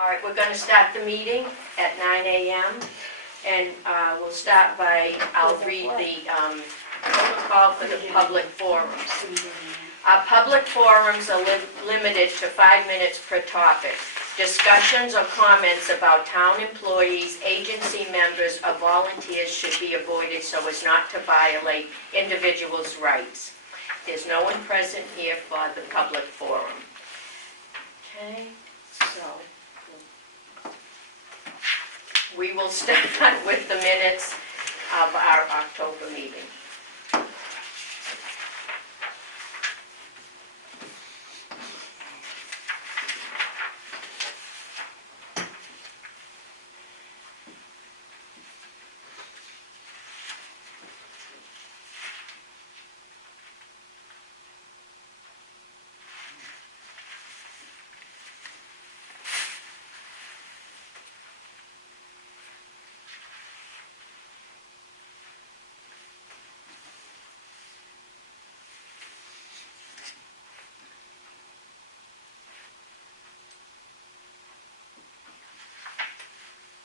All right, we're going to start the meeting at 9 a.m. And we'll start by, I'll read the protocol for the public forums. Our public forums are limited to 5 minutes per topic. Discussions or comments about town employees, agency members, or volunteers should be avoided so as not to violate individuals' rights. There's no one present here for the public forum. Okay, so we will start with the minutes of our October meeting.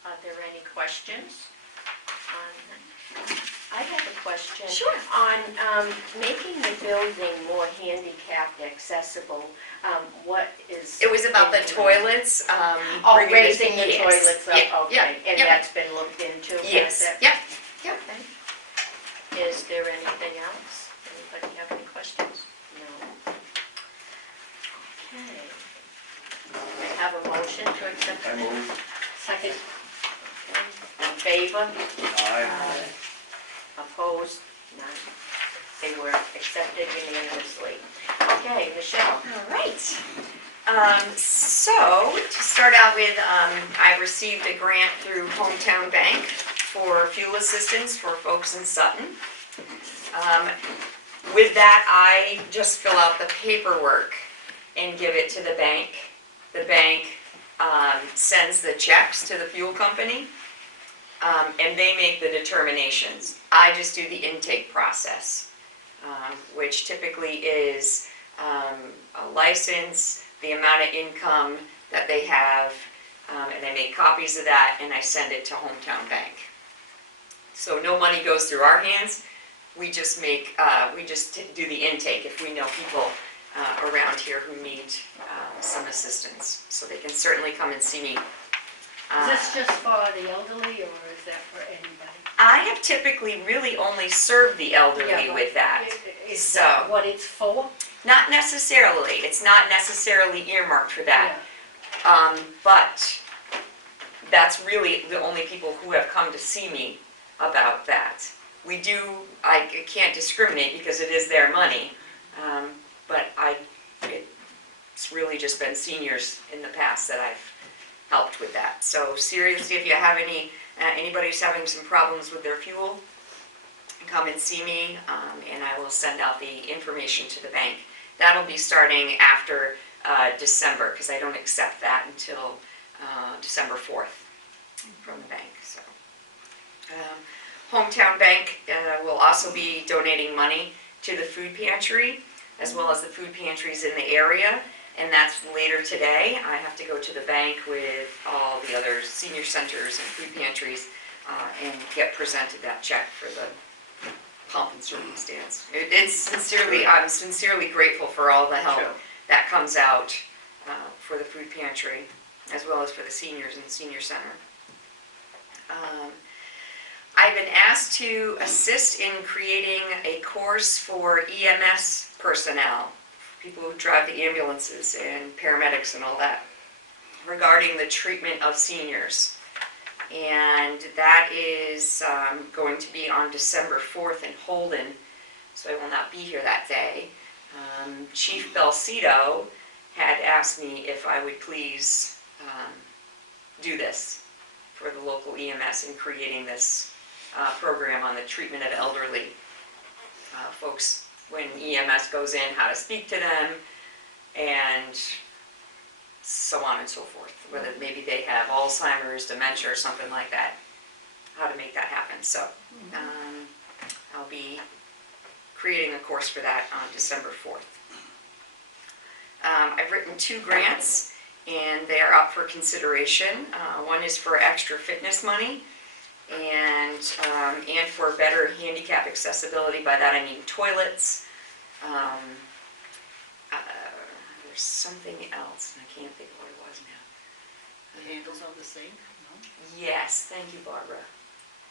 Are there any questions? I have a question. Sure. On making the building more handicapped accessible, what is... It was about the toilets. Raising the toilets up, yeah, okay. Yeah, and yeah. That's been looked into? Yes, yep. Yep. Is there anything else? Anybody have any questions? No. Okay. I have a motion to accept the minutes. Second. Okay. In favor? Aye. Opposed? None. They were accepted unanimously. Okay, Michelle. All right. So, to start out with, I received a grant through Hometown Bank for fuel assistance for folks in Sutton. With that, I just fill out the paperwork and give it to the bank. The bank sends the checks to the fuel company, and they make the determinations. I just do the intake process, which typically is a license, the amount of income that they have, and I make copies of that and I send it to Hometown Bank. So no money goes through our hands. We just do the intake if we know people around here who need some assistance. So they can certainly come and see me. Is this just for the elderly, or is that for anybody? I have typically really only served the elderly with that. Is that what it's for? Not necessarily. It's not necessarily earmarked for that. Yeah. But that's really the only people who have come to see me about that. I can't discriminate because it is their money, but it's really just been seniors in the past that I've helped with that. So seriously, if you have anybody who's having some problems with their fuel, come and see me, and I will send out the information to the bank. That'll be starting after December, because I don't accept that until December 4th from the bank. So, Hometown Bank will also be donating money to the food pantry, as well as the food pantries in the area, and that's later today. I have to go to the bank with all the other senior centers and food pantries and get presented that check for the pomp and circumstance. I'm sincerely grateful for all the help that comes out for the food pantry, as well as for the seniors in the senior center. I've been asked to assist in creating a course for EMS personnel, people who drive the ambulances and paramedics and all that, regarding the treatment of seniors. And that is going to be on December 4th in Holden, so I will not be here that day. Chief Belcito had asked me if I would please do this for the local EMS in creating this program on the treatment of elderly folks when EMS goes in, how to speak to them, and so on and so forth. Whether maybe they have Alzheimer's, dementia, or something like that, how to make that happen. So I'll be creating a course for that on December 4th. I've written 2 grants, and they are up for consideration. One is for extra fitness money, and for better handicap accessibility. By that I mean toilets. There's something else, and I can't think of what it was now. The handles are the same, no? Yes, thank you, Barbara.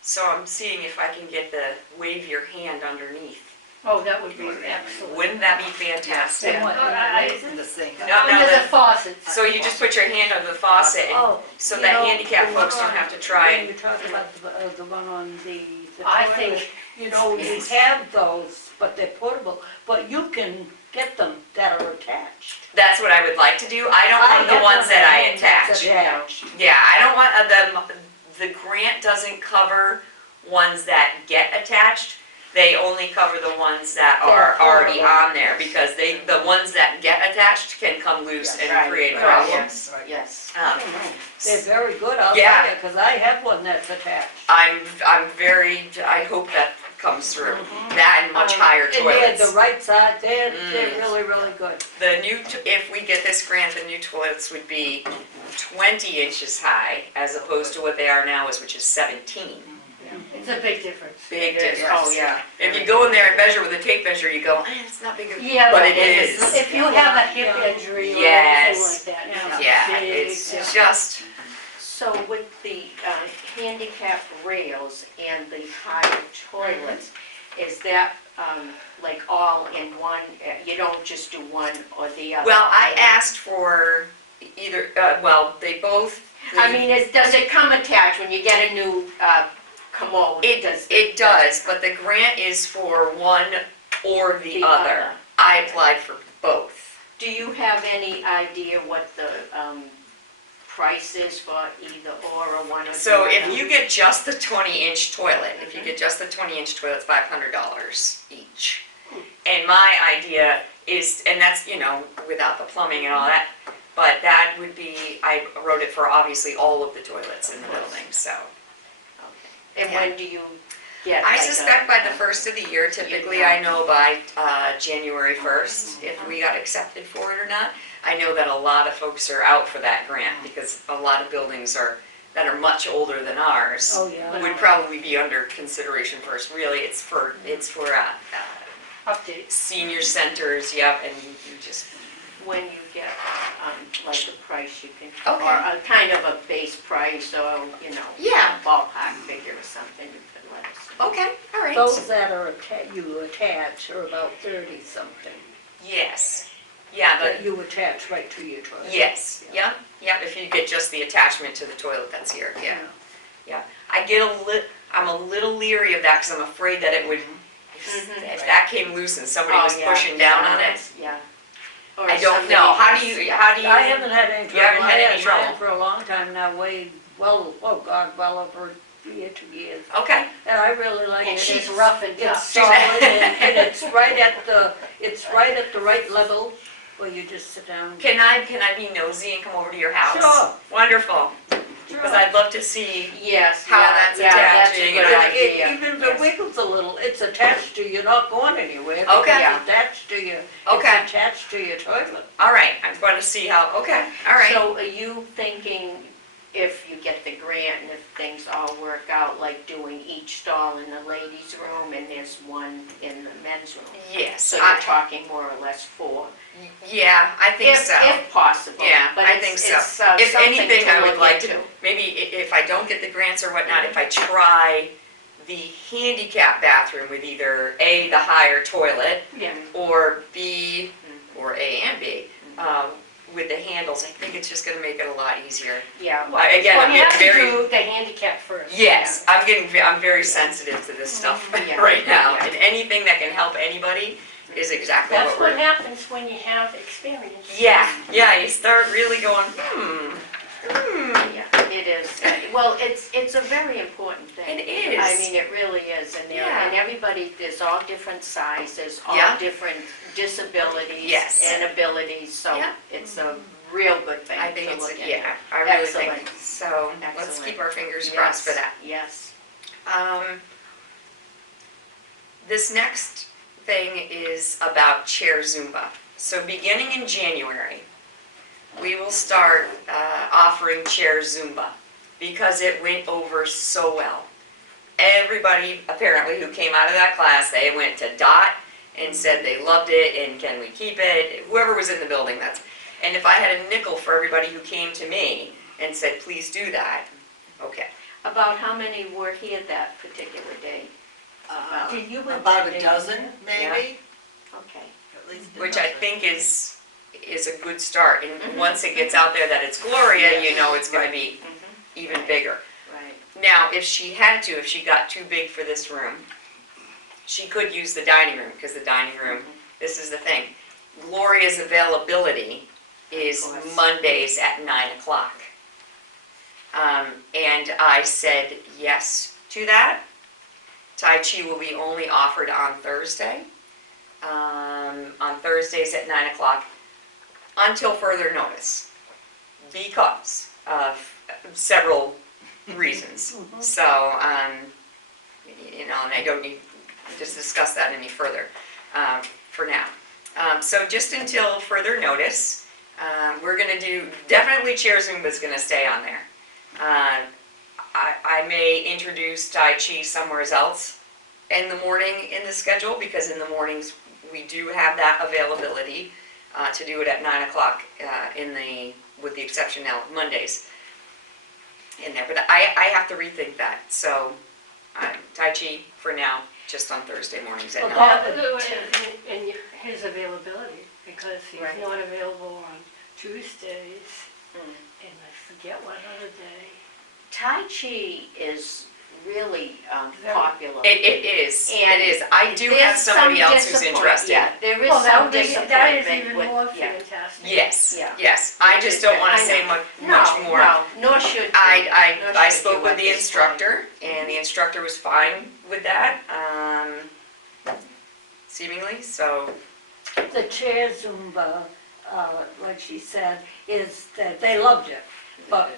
So I'm seeing if I can get the wave your hand underneath. Oh, that would be excellent. Wouldn't that be fantastic? Same one, I- it's the same. No, Under the faucet. So you just put your hand under the faucet, and Oh, so you that know, handicap the one folks don't on- have to try when and. you're talking about the one on the I toilet, think, you know, we have those, but they're portable, but you can get them that are attached. That's what I would like to do. I don't want the have ones one that at I home that's attach. attached. Yeah, I don't want, the grant doesn't cover ones that get attached. They only cover the ones that are They're already portable. on there, because the ones that get attached can come loose and Right, create right, problems. Yes, yes. I don't know, they're very good, I'll Yeah. tell you, because I have one that's attached. I'm very, I hope that comes through. That and much higher And they're the toilets. right side, they're Mm. really, really good. The new, if we get this grant, the new toilets would be 20 inches high, as opposed to what they are now, which is 17. it's a big difference. Big It is. difference. Oh, yeah. If you go in there and measure with a tape measure, you go, it's not big of. Yeah, But it is. If you have a hip injury or Yes. anything like that, it's a Yeah, big it's difference. just, So with the handicap rails and the higher toilets, is that like all in one? You don't just do one or the other? well, I asked for either, they both. I mean, does it come attached when you get a new commode? It does, but the grant is for one or the other. I applied for both. Do you have any idea what the price is for either or one or the So other? if you get just the 20-inch toilet, it's $500 each. And my idea is, and that's, without the plumbing and all that, but that would be, I wrote it for obviously all of the toilets in the building, so. Okay. And when do you get? I like, suspect by the first of the year, typically I know by January 1st, if we got accepted for it or not. I know that a lot of folks are out for that grant, because a lot of buildings that are much older than ours Oh, yeah. would probably be under consideration first. Really, it's for Update. senior centers, yep, and you just, When you get, like the price you can, Okay. or a kind of a base price, or, Yeah. a ballpark figure or something, you could let us know. okay, all right. Those that are you attach are about 30-something, Yes, yeah, that you attach right to your toilet. yes, yep, if you get just the attachment to the toilet that's here, yeah. I'm a little leery of that, because I'm afraid that it would, if that came loose and somebody was Oh, yeah, pushing down on it, Yeah. Or I don't somebody know, how else, do you, yeah. I haven't had any trouble. You haven't had any I had trouble? mine for a long time now, well over a year, 2 years. okay, And I really like And it. she's It's- rough and It's tough. solid and it's right at the right level where you just sit down. can I be nosy and come over to your house? Sure. Wonderful, because I'd love to see, Yes, How yeah, that's yeah, that's a attaching good and idea. Even if it wiggles a little, it's attached to you, not going anywhere. because Okay. It's attached to you. Okay. It's attached to your toilet. all right, I'm going to see how, okay, all right. So are you thinking, if you get the grant and if things all work out, like doing each stall in the ladies' room and there's one in the men's room? Yes, So you're talking more or less 4? yeah, I think so. If possible. Yeah, But I it's- think so. it's, If something anything, I would look like to, into. maybe if I don't get the grants or whatnot, if I try the handicap bathroom with either A, the higher toilet, Yeah. or B, or A and B, with the handles, I think it's just gonna make it a lot easier. Yeah, Again, Well, I'm you have getting to very, do the handicap first. yes, I'm very sensitive to this stuff Yeah. right now, Yeah. and anything that can help anybody is exactly That's what what we're. happens when you have experience. Yeah, you start really going, yeah, it is. Well, it's a very important thing. It is. I mean, it really is, and Yeah. everybody, there's all different sizes, all Yeah. different disabilities Yes. and abilities, so Yeah. it's a real good thing I think to it's, look into. yeah, I really think, Excellent. so, let's Excellent. keep our fingers crossed for that. Yes. This next thing is about chair Zumba. So beginning in January, we will start offering chair Zumba because it went over so well. Everybody apparently who came out of that class, they went to Dot and said they loved it and can we keep it? Whoever was in the building, and if I had a nickel for everybody who came to me and said, please do that, okay. About how many were here that particular day? Did you went About that a day? dozen, maybe, Okay. at least a Which I dozen. think is a good start. And once it gets out there that it's Gloria, you know it's gonna be even bigger. Right. Now, if she had to, if she got too big for this room, she could use the dining room, because the dining room, this is the thing. Gloria's availability is Of course. Mondays at 9 o'clock. And I said yes to that. Tai Chi will be only offered on Thursday. On Thursdays at 9 o'clock until further notice because of several reasons. So, you know, and I don't need to discuss that any further for now. So just until further notice, we're going to do, definitely Chair Zumba is going to stay on there. I may introduce Tai Chi somewhere else in the morning in the schedule because in the mornings we do have that availability to do it at 9 o'clock with the exception now of Mondays in there. But I have to rethink that. So Tai Chi for now, just on Thursday mornings at Well, 9. and his availability, because he's Right. not available on Tuesdays, Mm. and I forget one other day. Tai Chi is really Very- popular. It is. And It is. I do have There's somebody some else who's disappoint- interested. Yeah, there is Well, some that is disappointment even with, more yeah. fantastic. Yes, Yeah. yes. I just don't want I to say know. much more. No, nor should you. I Nor should spoke you with at the this instructor, and the instructor was fine with that, seemingly, so, The chair Zumba, like she said, is that they loved it. But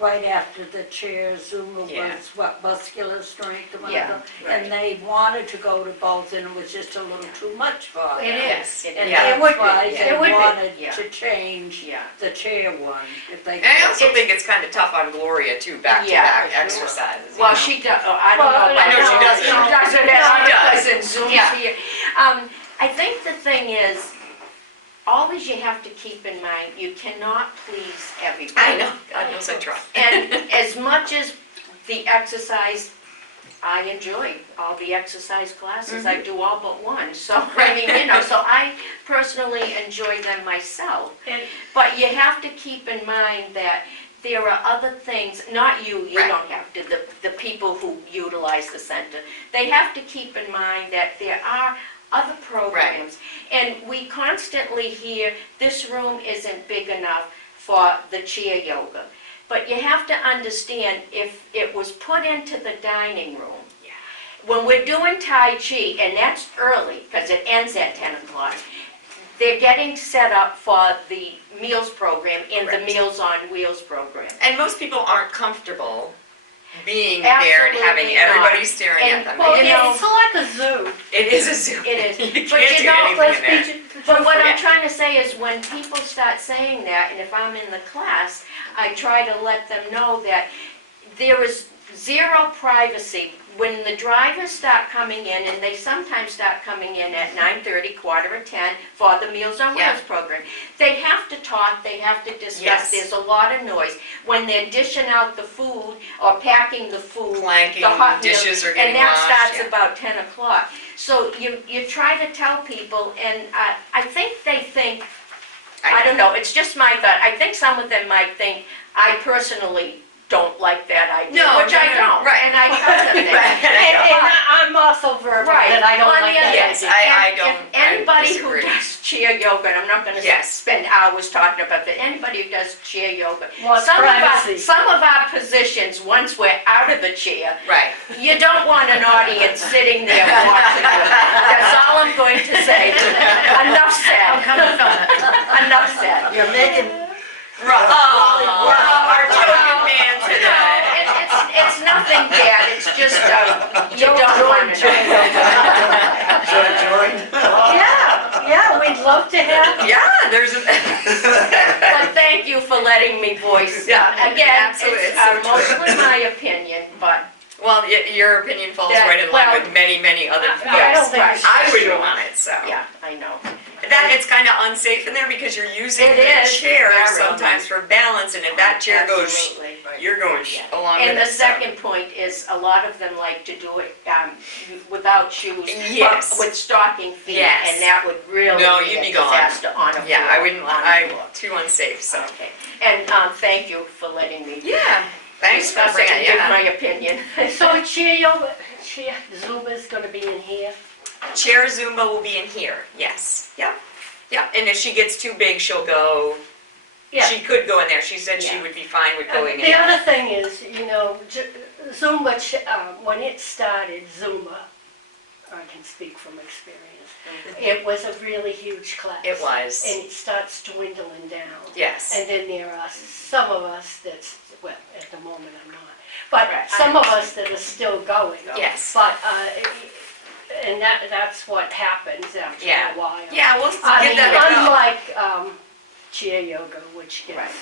right after the chair Zumba Yeah. was what, muscular strength or Yeah, whatever? right. And they wanted to go to both and it was just a little too much for them. It yes. is. And Yeah. that's why yeah. they It would be, wanted yeah. to change Yeah. the chair one, if they And I could. also think it's kind of tough on Gloria too, Yeah, back-to-back for sure. exercises, you Well, know. she does, I don't Well, know. I know but she does it. She does it She at does. and Zoom Yeah. here. I think the thing is, always you have to keep in mind, you cannot please everybody. I know, God knows I try. And as much as the exercise, I enjoy all the exercise classes, I do all but one, so, I mean, you know, so I personally enjoy them myself. And But you have to keep in mind that there are other things, not you Right. don't have to, the people who utilize the center, they have to keep in mind that there are other programs. And we constantly hear, this room isn't big enough for the chair yoga. But you have to understand, if it was put into the dining room, Yeah. when we're doing Tai Chi, and that's early, because it ends at 10 o'clock, they're getting set up for the meals program and the Correct. Meals on Wheels program. And most people aren't comfortable being there and having Absolutely not. everybody staring And, at them. well, you know- it's like a zoo. It is a zoo. It is. You But can't you do know, anything Let's in there. be But what Yeah. I'm trying to say is, when people start saying that, and if I'm in the class, I try to let them know that there is zero privacy. When the drivers start coming in, and they sometimes start coming in at 9:30, 9:45 for the Meals on Yeah. Wheels program, they have to talk, they have to discuss, Yes. there's a lot of noise. When they're dishing out the food or packing the food, Clanking, the hot meals, dishes are getting and that washed, starts yeah. about 10 o'clock. So you try to tell people, and I think they think, I don't know, it's just my thought, I think some of them might think I personally don't like that idea, No, which no, I no, don't, right. and I tell them that. And I'm also verbal Right. that I don't On the like other- that Yes, idea. I And don't, if I anybody who disagree. does chair yoga, and I'm not gonna Yes. spend hours talking about that, anybody who does chair yoga, Wants privacy. some of our positions, once we're out of the chair, Right. you don't want an audience sitting there watching you. That's all I'm going to say. Enough said. Enough said. You're making, Our token man No, today. it's nothing bad, it's just, you don't want to know. should I join? Yeah, we'd love to have. Yeah, there's a. But thank you for letting me voice. Yeah, Again, absolutely, it's it's so true. mostly my opinion, but Well, your opinion falls That- right in line well, with many, many other I folks. don't think it's I wouldn't true. want it, so. yeah, I know. That, it's kind of unsafe in there because you're using It the is, chair very. sometimes for balance, and if that chair goes, Absolutely. you're going Yeah. along with it. And the so. second point is, a lot of them like to do it without shoes, Yes. but with stocking feet, Yes. and that would really No, be you'd a be gone. disaster on a floor. Yeah, I wouldn't, on a I'm floor. too unsafe, so. Okay, and thank you for letting me Yeah, thanks for discuss it and bringing, give yeah. my opinion. So cheer Zumba's gonna be in here? Chair Zumba will be in here, yes, yep, yep, and if she gets too big, she'll go, Yeah. she could go in there, she said she Yeah. would be fine with going in The there. other thing is, Zumba, when it started, Zumba, I can speak from experience, it was a really huge class. It was, And it starts dwindling down. yes, And then there are some of us that's, well, at the moment I'm not, but Right, some of us that are still going. yes, But, and that's what happens after Yeah. a while. yeah, we'll give I mean, that a go. unlike chair yoga, which Right. gets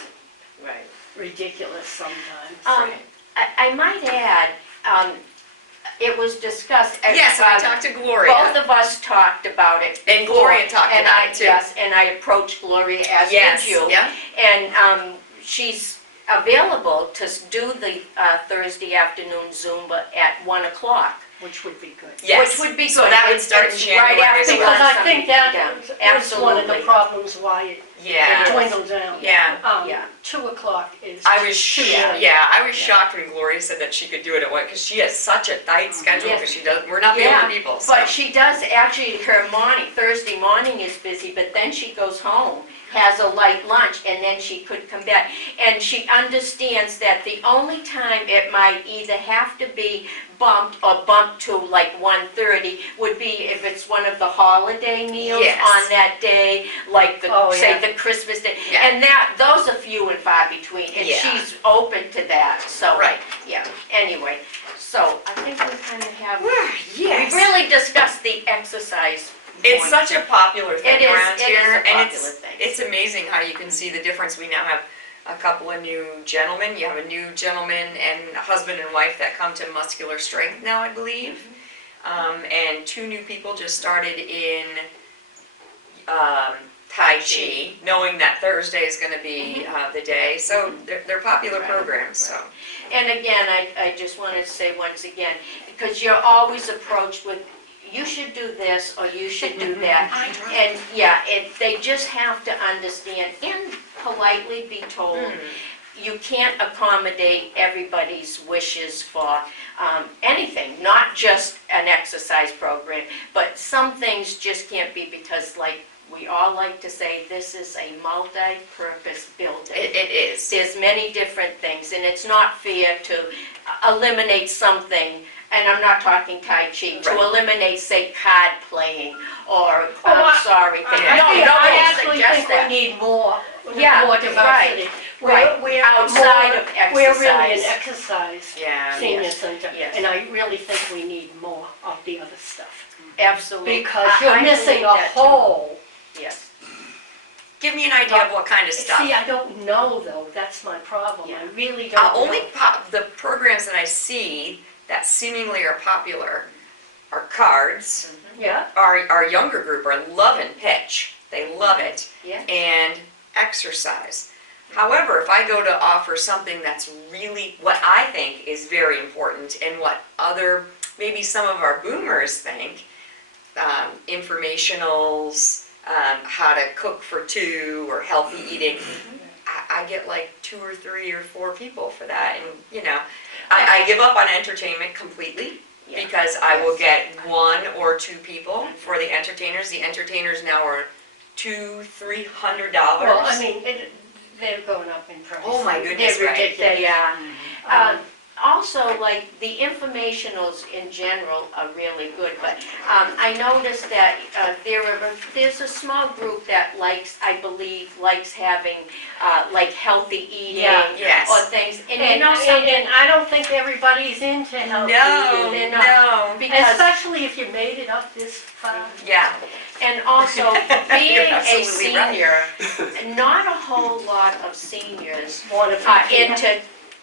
Right. ridiculous sometimes. I might add, it was discussed. Yes, and I talked to Gloria. Both of us talked about it. And before, Gloria talked and about I- it too. Yes, and I approached Gloria, as Yes, did you. yeah, And she's available to do the Thursday afternoon Zumba at 1 o'clock. Which would be good. yes. Which would be So good. that would start in It's January right after as well. Because I lunch, think yeah, that is one of the absolutely. problems why it Yeah, dwindled down. yeah, yeah. 2 o'clock is I was, too early. yeah, I was shocked when Gloria said that she could do it at what, because she has such a tight schedule, Yes. because she does, we're not the Yeah, only people, so. But she does, actually, her Thursday morning is busy, but then she goes home, has a light lunch, and then she could come back. And she understands that the only time it might either have to be bumped or bumped to like 1:30 would be if it's one of the holiday meals Yes. on that day, like Oh, say yeah. the Christmas day. Yeah. And those are few and far between, and Yeah. she's open to that, so. Right. Yeah, anyway, so I think we kind of have. Yes. We've really discussed the exercise. It's point. such a popular thing It is- around it is here, a and popular thing. it's amazing how you can see the difference. We now have a couple of new gentlemen. You have a new gentleman and husband and wife that come to Muscular Strength now, I believe. And 2 new people just started in Tai Chi, knowing that Thursday is going to be the day. So they're popular Right, programs. So And again, I just want to say once again, because you're always approached with, you should do this or you should do that. And yeah, they just have to understand and politely be told, you can't accommodate everybody's wishes for anything, not just an exercise program, but some things just can't be, because like we all like to say, this is a multi-purpose building. it is. There's many different things, and it's not fair to eliminate something, and I'm not talking Tai Chi, to Right. eliminate, say, card playing, or, I thing. Yeah. No, I nobody actually suggests think that. we need more Yeah, diversity. right. We're Outside more- of We're really an exercise. exercise Yeah. senior Yes, center, yes. and I really think we need more of the other stuff. Absolutely. Because I you're missing believe a that too. whole. Yes, Give me an idea of what kind of stuff. See, I don't know though, that's my problem, I Yeah. really don't know. Only the programs that I see that seemingly are popular are cards. Yeah, Our younger group are loving pitch. They love it. yeah. And exercise. However, if I go to offer something that's really what I think is very important and what maybe some of our boomers think, informationals, how to cook for 2 or healthy eating, I get like 2 or 3 or 4 people for that. And I give up on entertainment completely. Yeah. Because I will get 1 or 2 people for the entertainers. The entertainers now are $200-$300. well, I mean, they're going up in price. Oh my goodness, They're right. ridiculous. Yeah. also, like, the informationals in general are really good, but I noticed that there's a small group that likes, I believe, likes having, like, healthy eating Yes. or things. And you And, know and something? I don't think everybody's into healthy No, eating. They're not. no. Because, Especially if you made it up this far. Yeah. and also, being You're a absolutely right. senior, not a whole lot of seniors Want to are into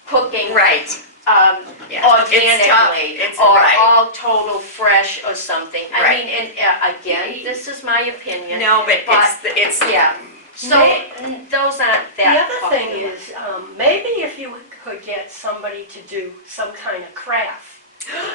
cooking Right. Yeah. It's tough. organically It's or right. all total fresh or something. I Right. mean, and again, this is my opinion. No, but But- it's Yeah, so those aren't The that other thing popular. is, maybe if you could get somebody to do some kind of craft.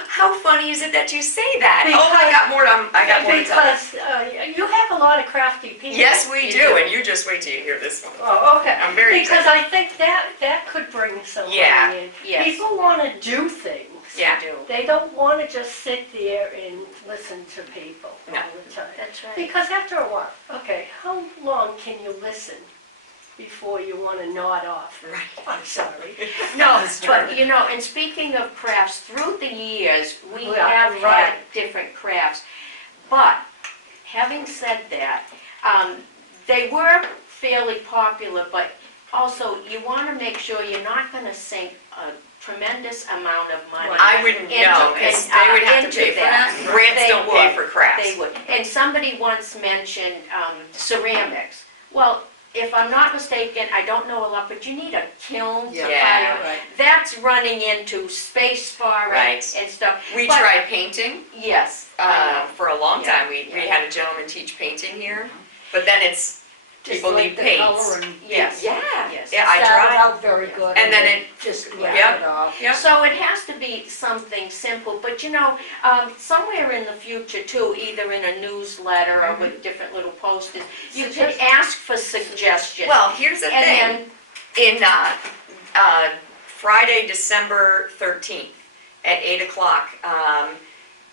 how funny is it that you say that? Because- I got more to tell you. Because you have a lot of crafty people. Yes, we You do, do. and you just wait till you hear this one. Oh, okay. I'm very Because I think that could bring some money Yeah. in. Yes. People want to do things. Yeah. do. They don't want to just sit there and listen to people No. all the time. That's right. Because after a while, okay, how long can you listen before you want to nod off? Right. I'm sorry. No, That's but true. you know, and speaking of crafts, through the years, we Yeah, have had right. different crafts. But having said that, they were fairly popular, but also you want to make sure you're not going to sink a tremendous amount of money. I wouldn't Into- know. and, They would have to into pay for that. that. Grants They don't pay would. for crafts. They would. And somebody once mentioned ceramics. Well, if I'm not mistaken, I don't know a lot, but you need a kiln to Yeah. fire. That's running into space forest Right. and stuff. We But- tried painting Yes, I know. for a long Yeah, time. We yeah. had a gentleman teach painting here, but then it's Just people like need the paints. coloring. Yes. Yeah, Yes. yeah. I Started tried. out very good. And then it just yeah. left it off. Yep. So it has to be something simple, but you know, somewhere in the future too, either in a newsletter or with different little posters, you could ask for suggestions. Well, here's the And thing. In Friday, December 13th at 8 o'clock,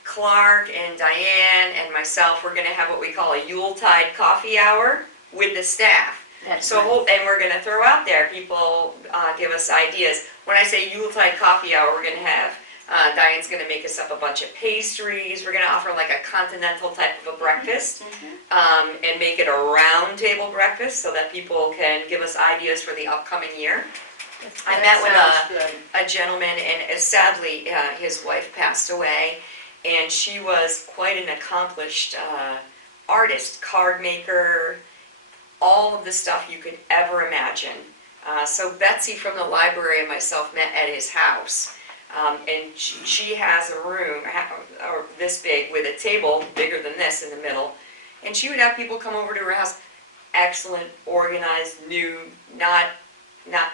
Clark and Diane and myself, we're going to have what we call a Yuletide coffee hour with the staff. That's So, and we're going to throw out there, people give us ideas. When I say Yuletide coffee hour, we're going to have, Diane's going to make us up a bunch of pastries. We're going to offer like a continental type of a breakfast and make it a round table breakfast so that people can give us ideas for the upcoming year. I met with a gentleman, and sadly, his wife passed away, and she was quite an accomplished artist, card maker, all of the stuff you could ever imagine. So Betsy from the library and myself met at his house, and she has a room this big with a table bigger than this in the middle, and she would have people come over to her house, excellent, organized, new, not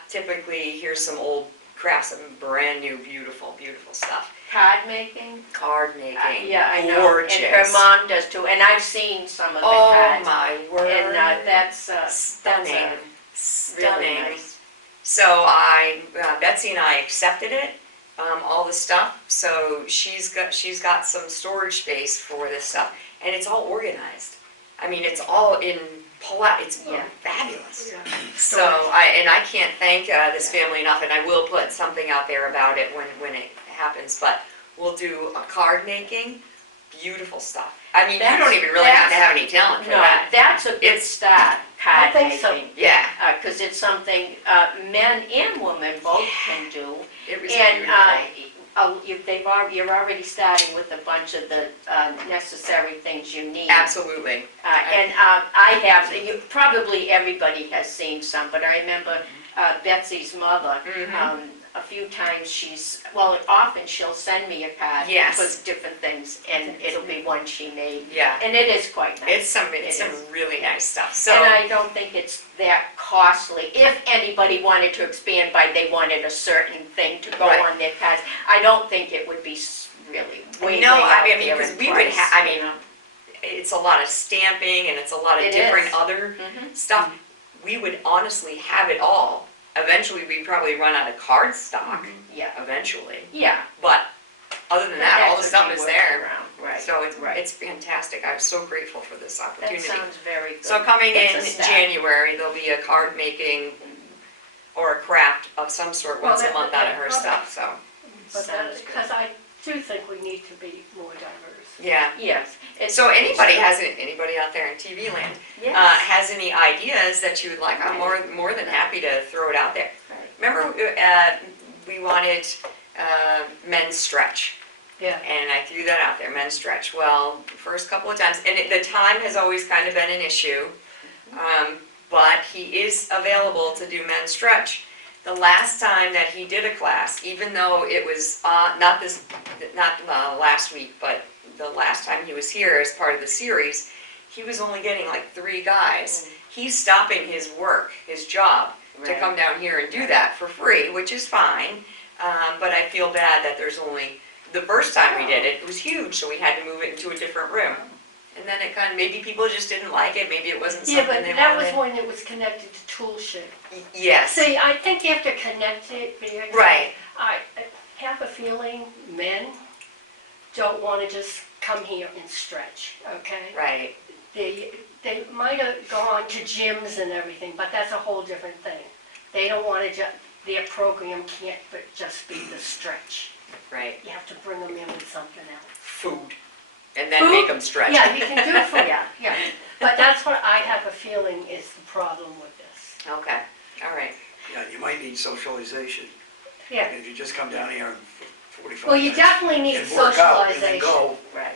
typically, here's some old crafts, some brand new, beautiful, beautiful stuff. card making. Card making, Yeah, I know. gorgeous. And her mom does too, and I've seen some of the Oh cards. my word. And that's Stunning, really stunning. nice. So Betsy and I accepted it, all the stuff. So she's got some storage space for this stuff, and it's all organized. I mean, it's all in it's Yeah. fabulous. So I can't thank this family enough, and I will put something out there about it when it happens. But we'll do a card making, beautiful stuff. I mean, you don't even really have to have any talent for No, that. that's a good It's- start, card think so. making. Yeah, Because it's something men and women both can do. it was And beautiful. you're already starting with a bunch of the necessary things you need. Absolutely. And I have, probably everybody has seen some, but I remember Betsy's mother, Mhm. a few times often she'll send me a card Yes. with different things, and it'll be one she made. Yeah. And it is quite nice. It's some It really nice stuff. So And I don't think it's that costly. If anybody wanted to expand by they wanted a certain thing to go Right. on their cards, I don't think it would be really way No, out I mean, there because in we would price, ha- I mean, you know. it's a lot of stamping and it's a lot of It different is. other Mhm. stuff. We would honestly have it all. Eventually, we'd probably run out of card stock. Yeah, Eventually, yeah. but other than that, all the That's stuff a is good there. workaround, right. So right. it's fantastic. I'm so grateful for this That opportunity. sounds very good. So coming It's in a start. January, there'll be a card making or a craft of some sort Well, once a that- month out of her okay. stuff. So But Sounds good. because I do think we need to be more diverse. Yeah. Yes. So anybody out there in TV land, Yes. has any ideas that you would like, I'm more than happy to throw it out there. Right. Remember, we wanted men's stretch, Yeah. and I threw that out there, men's stretch. Well, first couple of times, and the time has always kind of been an issue, but he is available to do men's stretch. The last time that he did a class, even though it was not last week, but the last time he was here as part of the series, he was only getting like 3 guys. He's stopping his work, his job, to Right. come down here and do that for free, which is fine. But I feel bad that there's only, the first time we did it, it was huge, so we had to move it into a different room. And then it kind of, maybe people just didn't like it, maybe it wasn't Yeah, something but they that was wanted. when it was connected to tool shed. Yes, See, I think you have to connect it very. right, I have a feeling men don't want to just come here and stretch, okay? right. They might have gone to gyms and everything, but that's a whole different thing. They don't want to their program can't but just be the stretch. Right, You have to bring them in with something else. food, and then make them stretch. Yeah, you can do food, yeah. But that's what I have a feeling is the problem with this. Okay, all right. Yeah, you might need socialization. Yeah. If you just come down here and 45 Well, you minutes definitely need and work out and then socialization. go. Right.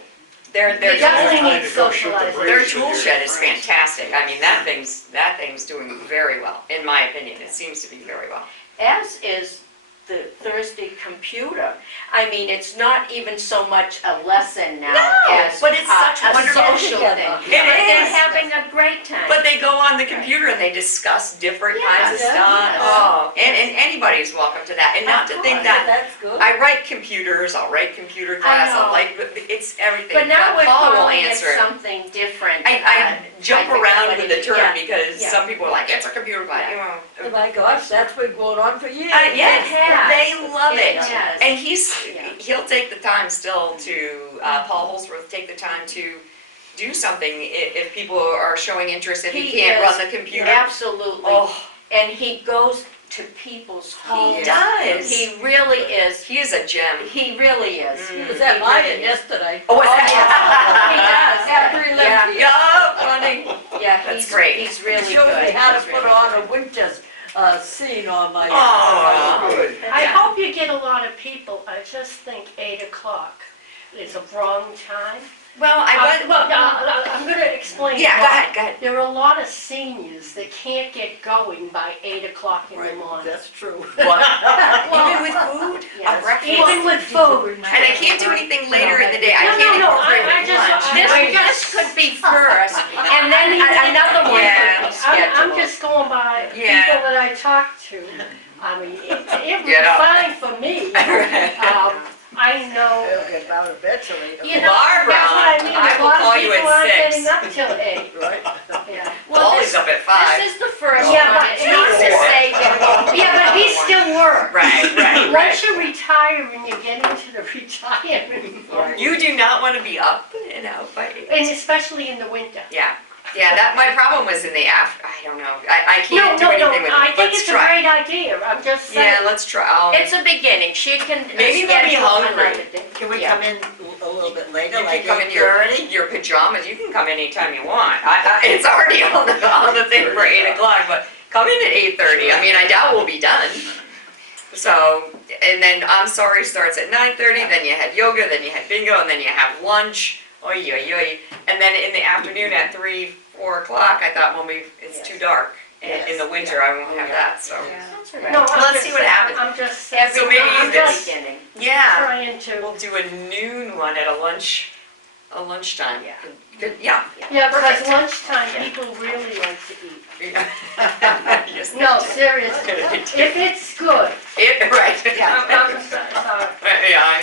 Their You definitely time need to go shoot the socialization. their breeze with tool your shed is friends. fantastic. I mean, that thing's doing very well, in my opinion. It seems to be very well. As is the Thursday computer. I mean, it's not even so much a lesson now No, as but it's such a wonderful social together. thing. It But they're is. having a great time. But they go on the computer and they discuss different kinds of Yes. stuff. Yes. Oh, and anybody's welcome to that. And not to think Yeah, that that's good. I write computers, I'll write computer class, know. I'll like, it's everything. But now we're Paul will calling it answer. something different. I jump I think around what with it the is, term yeah, because yeah. some people are like, it's a computer class. Yeah. You know. Oh my gosh, that's been going on for years. Yes, It has. they love it. It has. And Yeah. he'll take the time still to, Paul Holsworth, take the time to do something if people are showing interest, if he He can't is. run the computer. Absolutely. Oh, And he goes to people's homes. he does. He really is. He is a gem. He really is. Mm. He was at He mine really is. yesterday. Oh, was that? He does. After he left here. Yeah, funny. Yeah, That's he's, great. he's really He good. showed me how to He's put really on good. a winter scene on my. Aw. Good. I Yeah. hope you get a lot of people. I just think 8 o'clock is a wrong time. Well, I'm going to explain yeah, go why. ahead, go ahead. There are a lot of seniors that can't get going by 8 o'clock in the Right, morning. that's true. What? Well, Even with food? Yes. A breakfast? Even with food. And I can't do anything later in the day. I No, can't no, incorporate I with just- lunch. This could be first, and then another one Yeah. could be I'm scheduled. just going by Yeah. people that I talk to. I mean, it Get was up. fine for me. I know, They'll get out of bed till 8 you know, Barbara, that's what I mean. I will A lot call of you people at aren't 6. getting up till 8. Right? Yeah. Well, Always this, up at 5. this is the first Yeah, one. but It's not to say that it won't be Yeah, but he another still works. Right. Once you retire and you get into the retirement, You do not want to be up and out by 8. and especially in the winter. Yeah, that, my problem was in the after, I don't know, I can't do No, anything with it. I think Let's it's a try. great idea. I'm just saying. Yeah, let's try. It's a beginning. She can Maybe they'll be schedule hungry. another day. Can we Yeah. come in a little bit later, You like can come in your 8:30? your pajamas. You can come anytime you want. It's already on the thing for 8 o'clock, but come in at 8:30. I mean, I doubt we'll be done. So, and then I'm sorry starts at 9:30. Then you had yoga. Then you had bingo, and then you have lunch. Oy oy oy. And then in the afternoon at 3, 4 o'clock, I thought, well, maybe it's Yes. too dark. In the winter, I won't have that. So, That's all right. No, I'm Let's just see what saying- happens. I'm just Every So maybe I'm I'm this- just beginning. yeah. trying to. We'll do a noon one at a lunchtime. Yeah. Good, yeah. Yeah, because Perfect. lunchtime, people really like to eat. Yes, No, they do. seriously, if it's good. Right. I'm sorry. Yeah,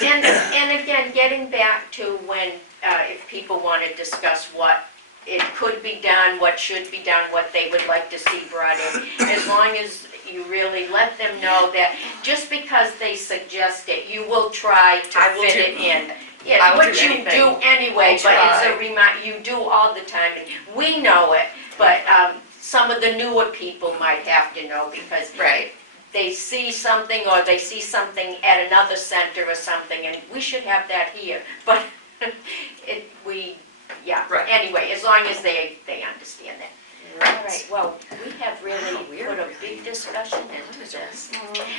And again, getting back to when, if people want to discuss what it could be done, what should be done, what they would like to see brought in, as long as you really let them know that just because they suggest it, you will try to I will fit do- it in. I Yeah, will which do you anything. do anyway, I'll but it's try. a remind, you do all the time, and we know it, but some of the newer people might have to know because right. they see something, or they see something at another center or something, and we should have that here, but yeah. Right. Anyway, as long as they understand that. All right, well, we have Wow, really we're put a really- big discussion into this.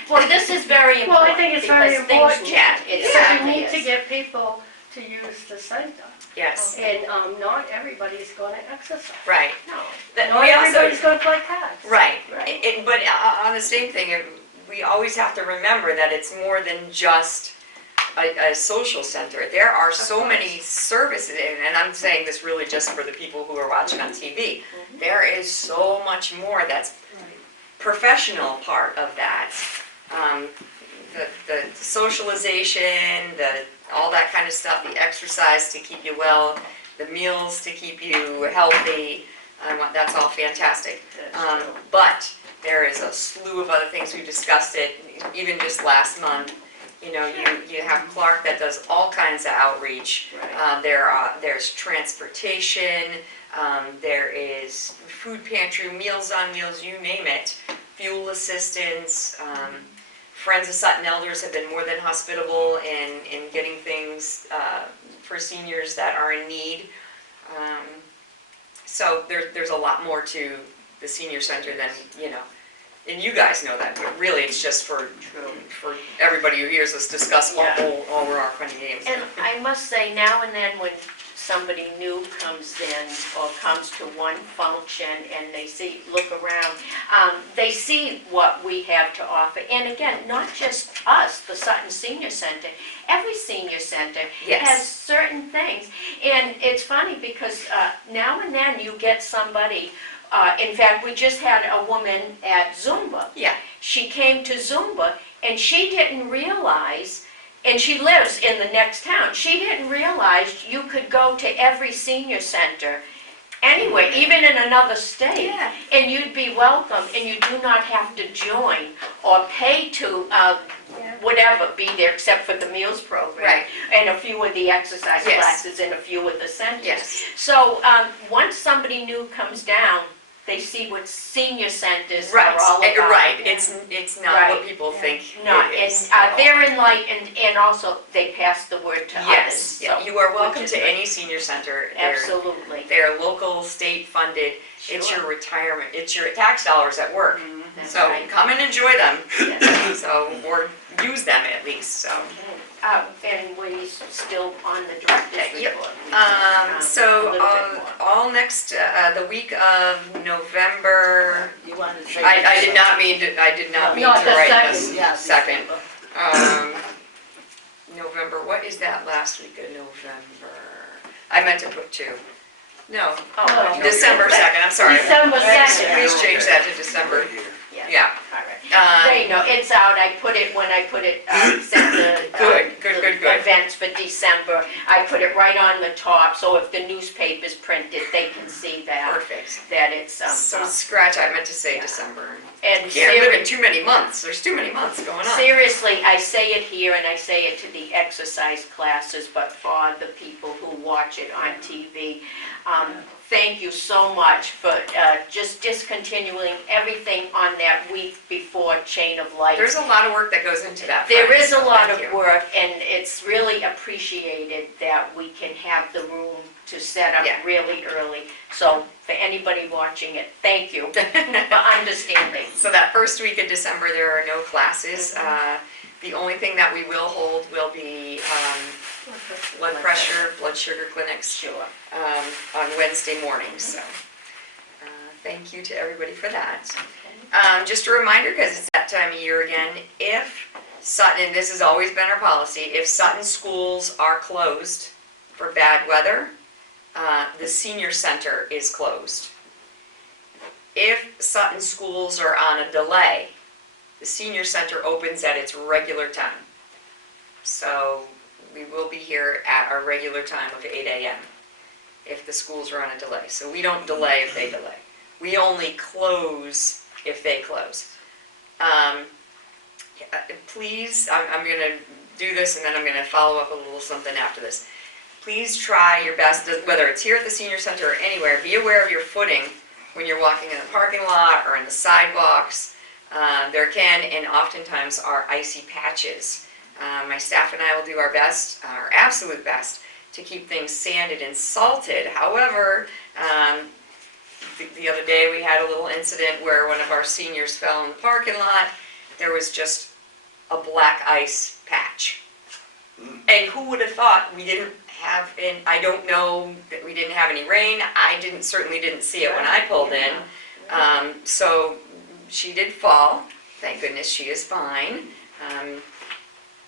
Well, this is very Well, I important. think it's very because things important. change. It So certainly we need to is. get people to use the center. Yes, And not everybody's gonna exercise. right. No, Not We also, everybody's gonna play cards. right, Right. But on the same thing, we always have to remember that it's more than just a social center. There are so many services, and I'm saying this really just for the people who are watching on TV. There is so much more that's professional part of that. The socialization, all that kind of stuff, the exercise to keep you well, the meals to keep you healthy, that's all fantastic. that's true. But there is a slew of other things, we discussed it, even just last month. You know, you have Clark that does all kinds of outreach. Right. There's transportation, there is food pantry, Meals on Wheels, you name it, fuel assistance. Friends of Sutton Elders have been more than hospitable in getting things for seniors that are in need. So there's a lot more to the senior center than, and you guys know that, but really it's just for everybody who hears us discuss all our funny games. And I must say, now and then when somebody new comes in or comes to one function and they look around, they see what we have to offer. And again, not just us, the Sutton Senior Center, every senior center Yes. has certain things. And it's funny because now and then you get somebody, in fact, we just had a woman at Zumba. Yeah. She came to Zumba and she didn't realize, and she lives in the next town, she didn't realize you could go to every senior center anywhere, even in another state, Yeah. and you'd be welcome, and you do not have to join or pay to whatever, be there except for the meals program. Right. And a few of the exercise Yes. classes and a few of the centers. Yes. So once somebody new comes down, they see what senior centers Right, are all about. right, it's not what Right. people think Not, it and is. they're enlightened, and also they pass the word to others. Yes, yeah, so- you are welcome which to is any senior center. Absolutely. They're local, state funded, it's Sure. your retirement, it's your tax dollars at work. That's So right. come and enjoy them, Yes. or use them at least, so. And we're still on the director's Yep. report. So, A little bit more. all next, the week of November, You wanted to say. I did not mean to Not the write second. this Yeah, second. December. November, what is that last week of November? I meant to put 2. No, Oh, No. December 2nd, I'm sorry. December Thanks. 2nd. Please change that to December, Right here. yeah. All right. They know, it's out, I put it, when I put it, set the. Good. Events for December, I put it right on the top, so if the newspaper's printed, they can see that, Perfect. that it's, So scratch, I meant to say December. and Can't live in too many months, there's too many months going on. seriously, I say it here and I say it to the exercise classes, but for the people who watch it on TV, thank you so much for just discontinuing everything on that week before Chain of Light. There's a lot of work that goes into that. There Frank, is a so lot thank of you. work, and it's really appreciated that we can have the room to set up Yeah. really early. So for anybody watching it, thank you for understanding. So that first week of December, there are no classes. The only thing that we will hold will be blood pressure, blood sugar clinics Sure. on Wednesday mornings, so thank you to everybody for that. Just a reminder, because it's that time of year again, if Sutton, and this has always been our policy, if Sutton schools are closed for bad weather, the senior center is closed. If Sutton schools are on a delay, the senior center opens at its regular time. So we will be here at our regular time of 8 a.m. if the schools are on a delay. So we don't delay if they delay. We only close if they close. Please, I'm going to do this and then I'm going to follow up with a little something after this. Please try your best, whether it's here at the senior center or anywhere, be aware of your footing when you're walking in the parking lot or in the sidewalks. There can and oftentimes are icy patches. My staff and I will do our best, our absolute best, to keep things sanded and salted. However, the other day we had a little incident where one of our seniors fell in the parking lot. There was just a black ice patch. And who would have thought we didn't have, and I don't know that we didn't have any rain. I certainly didn't see it when I pulled in. So she did fall. Thank goodness she is fine.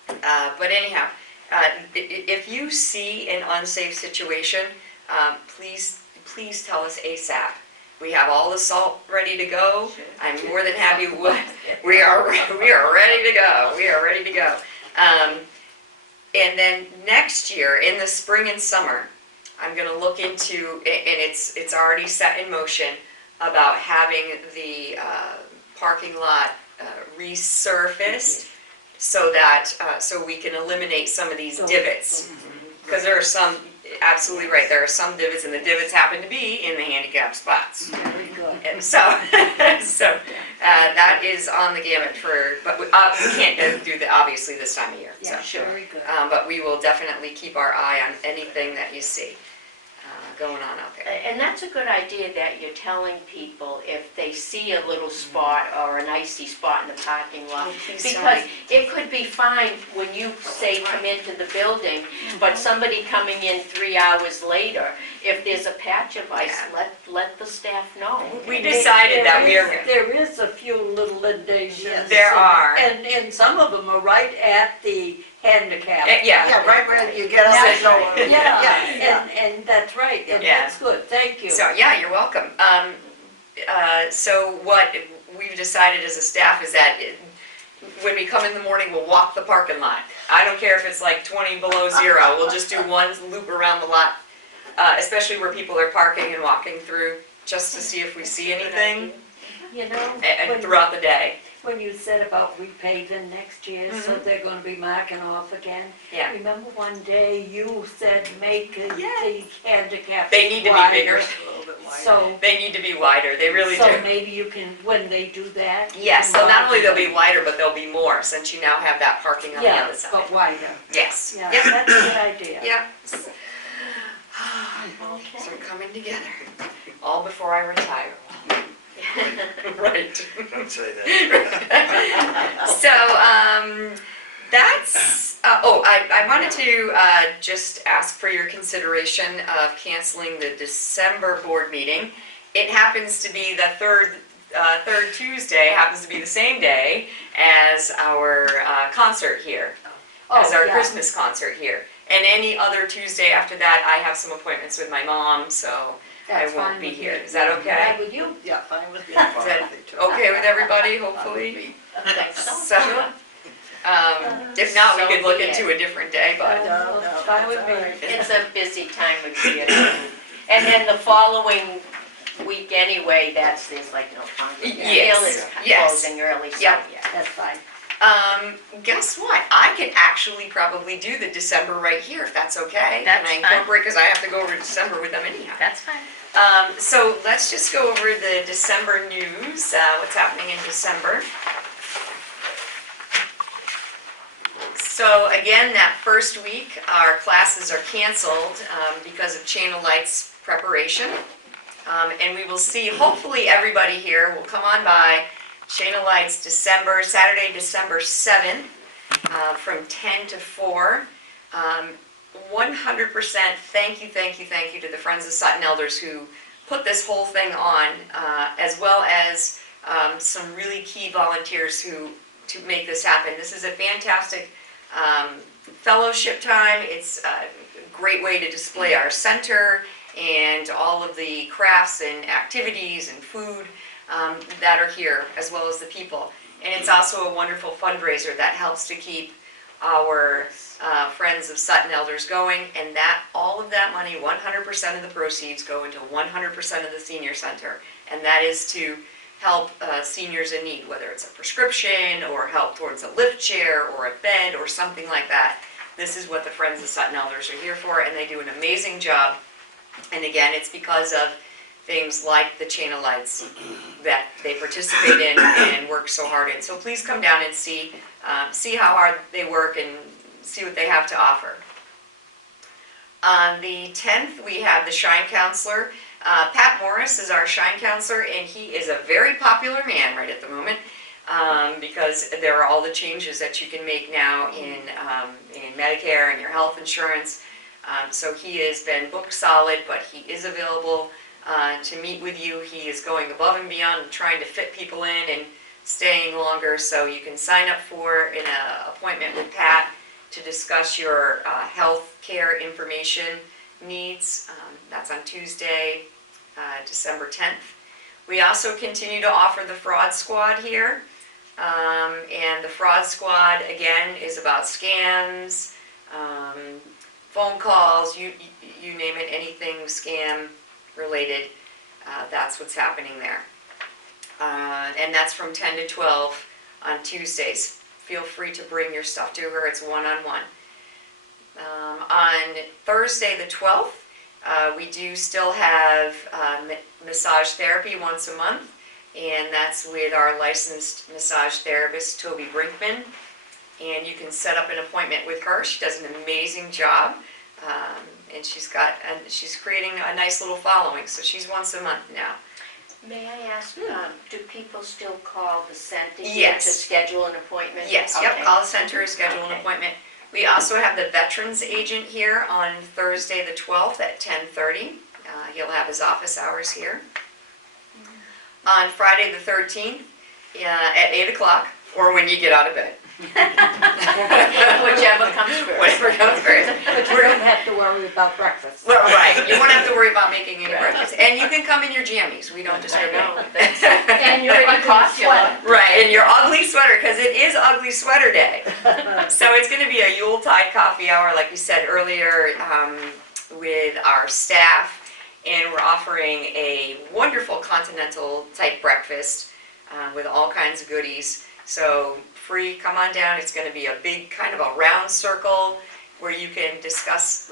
But anyhow, if you see an unsafe situation, please tell us ASAP. We have all the salt ready to go. I'm more than happy. We are ready to go. We are ready to go. And then next year, in the spring and summer, I'm going to look into, and it's already set in motion, about having the parking lot resurfaced so that so we can eliminate some of these divots. Because there are some, absolutely right, there are some divots, and the divots happen to be in the handicapped spots. Very good. And so, that is on the gamut for, but we can't do that obviously this time of year. Yeah, So, very good. but we will definitely keep our eye on anything that you see going on out there. And that's a good idea that you're telling people if they see a little spot or an icy spot in the parking lot. please tell Because me. it could be fine when you say come into the building, but somebody coming in 3 hours later, if there's a patch of ice, let the staff know. We decided that we are. There is a few little indentions. Yes. There are. And some of them are right at the handicap. Yeah. Yeah, right where you get out the door. Yeah, and that's right, and Yeah. that's good, thank you. So, yeah, you're welcome. So what we've decided as a staff is that when we come in the morning, we'll walk the parking lot. I don't care if it's like 20 below zero, we'll just do one loop around the lot, especially where people are parking and walking through, just to see if we see anything You know, and throughout the day. when you said about repaving next year, so they're gonna be marking off again. Yeah. Remember one day you said make the handicap They need to be wider. bigger. A little bit wider. So, They need to be wider, they really so do. maybe you can, when they do that. you Yes, can so not mark only they'll it. be wider, but they'll be more, since you now have that parking on the Yeah, other side. but wider. Yes. Yeah, Yep. that's a good idea. Yep. So we're coming together, all before I retire. Right. Don't say that. So, that's, I wanted to just ask for your consideration of canceling the December board meeting. It happens to be the third Tuesday, happens to be the same day as our concert here, as Oh, our yeah. Christmas concert here. And any other Tuesday after that, I have some appointments with my mom, so I That's won't fine be with here. me. Is that okay? Fine with you? Yeah, fine with me. Is that okay with everybody, hopefully? So, So, if not, we So could look be it. into a different day, but, No, no, Fine with that's me. all right. it's a busy time of year. And then the following week anyway, there's like no fun. Yes, Hill is yes. closing early, so Yep. yeah. That's fine. guess what? I could actually probably do the December right here, if that's okay. That's And I fine. incorporate, because I have to go over December with them anyhow. That's fine. So let's just go over the December news, what's happening in December. So again, that first week, our classes are canceled because of Channel Light's preparation. And we will see, hopefully everybody here will come on by Channel Light's Saturday, December 7th, from 10 to 4. 100% thank you to the Friends of Sutton Elders who put this whole thing on, as well as some really key volunteers to make this happen. This is a fantastic fellowship time. It's a great way to display our center and all of the crafts and activities and food that are here, as well as the people. And it's also a wonderful fundraiser that helps to keep our Friends of Sutton Elders going, and that all of that money, 100% of the proceeds go into 100% of the senior center, and that is to help seniors in need, whether it's a prescription or help towards a lift chair or a bed or something like that. This is what the Friends of Sutton Elders are here for, and they do an amazing job. And again, it's because of things like the chain of lights that they participate in and work so hard in. So please come down and see how hard they work and see what they have to offer. On the 10th, we have the Shine Counselor. Pat Morris is our Shine Counselor, and he is a very popular man right at the moment because there are all the changes that you can make now in Medicare and your health insurance. So he has been booked solid, but he is available to meet with you. He is going above and beyond and trying to fit people in and staying longer, so you can sign up for an appointment with Pat to discuss your health care information needs. That's on Tuesday, December 10th. We also continue to offer the Fraud Squad here. And the Fraud Squad, again, is about scams, phone calls, you name it, anything scam related. That's what's happening there. And that's from 10 to 12 on Tuesdays. Feel free to bring your stuff to her. It's one-on-one. On Thursday the 12th, we do still have massage therapy once a month, and that's with our licensed massage therapist, Toby Brinkman. And you can set up an appointment with her. She does an amazing job, and she's creating a nice little following. So she's once a month now. May I ask, do people still call the center here Yes. to schedule an appointment? Yes, Okay. yep, call the center, schedule an Okay. appointment. We also have the Veterans Agent here on Thursday the 12th at 10:30. He'll have his office hours here. On Friday the 13th at 8 o'clock, or when you get out of bed. Whichever comes first. Whatever comes first. But you don't have to worry about breakfast. Well, right, you won't have to worry about making any breakfast. And you can come in your jammies, we don't I discriminate. know, that's And you're pretty in popular. sweater. Right, and your ugly sweater, because it is Ugly Sweater Day. So it's going to be a Yuletide coffee hour, like we said earlier, with our staff. And we're offering a wonderful continental type breakfast with all kinds of goodies. So free, come on down. It's going to be a big kind of a round circle where you can discuss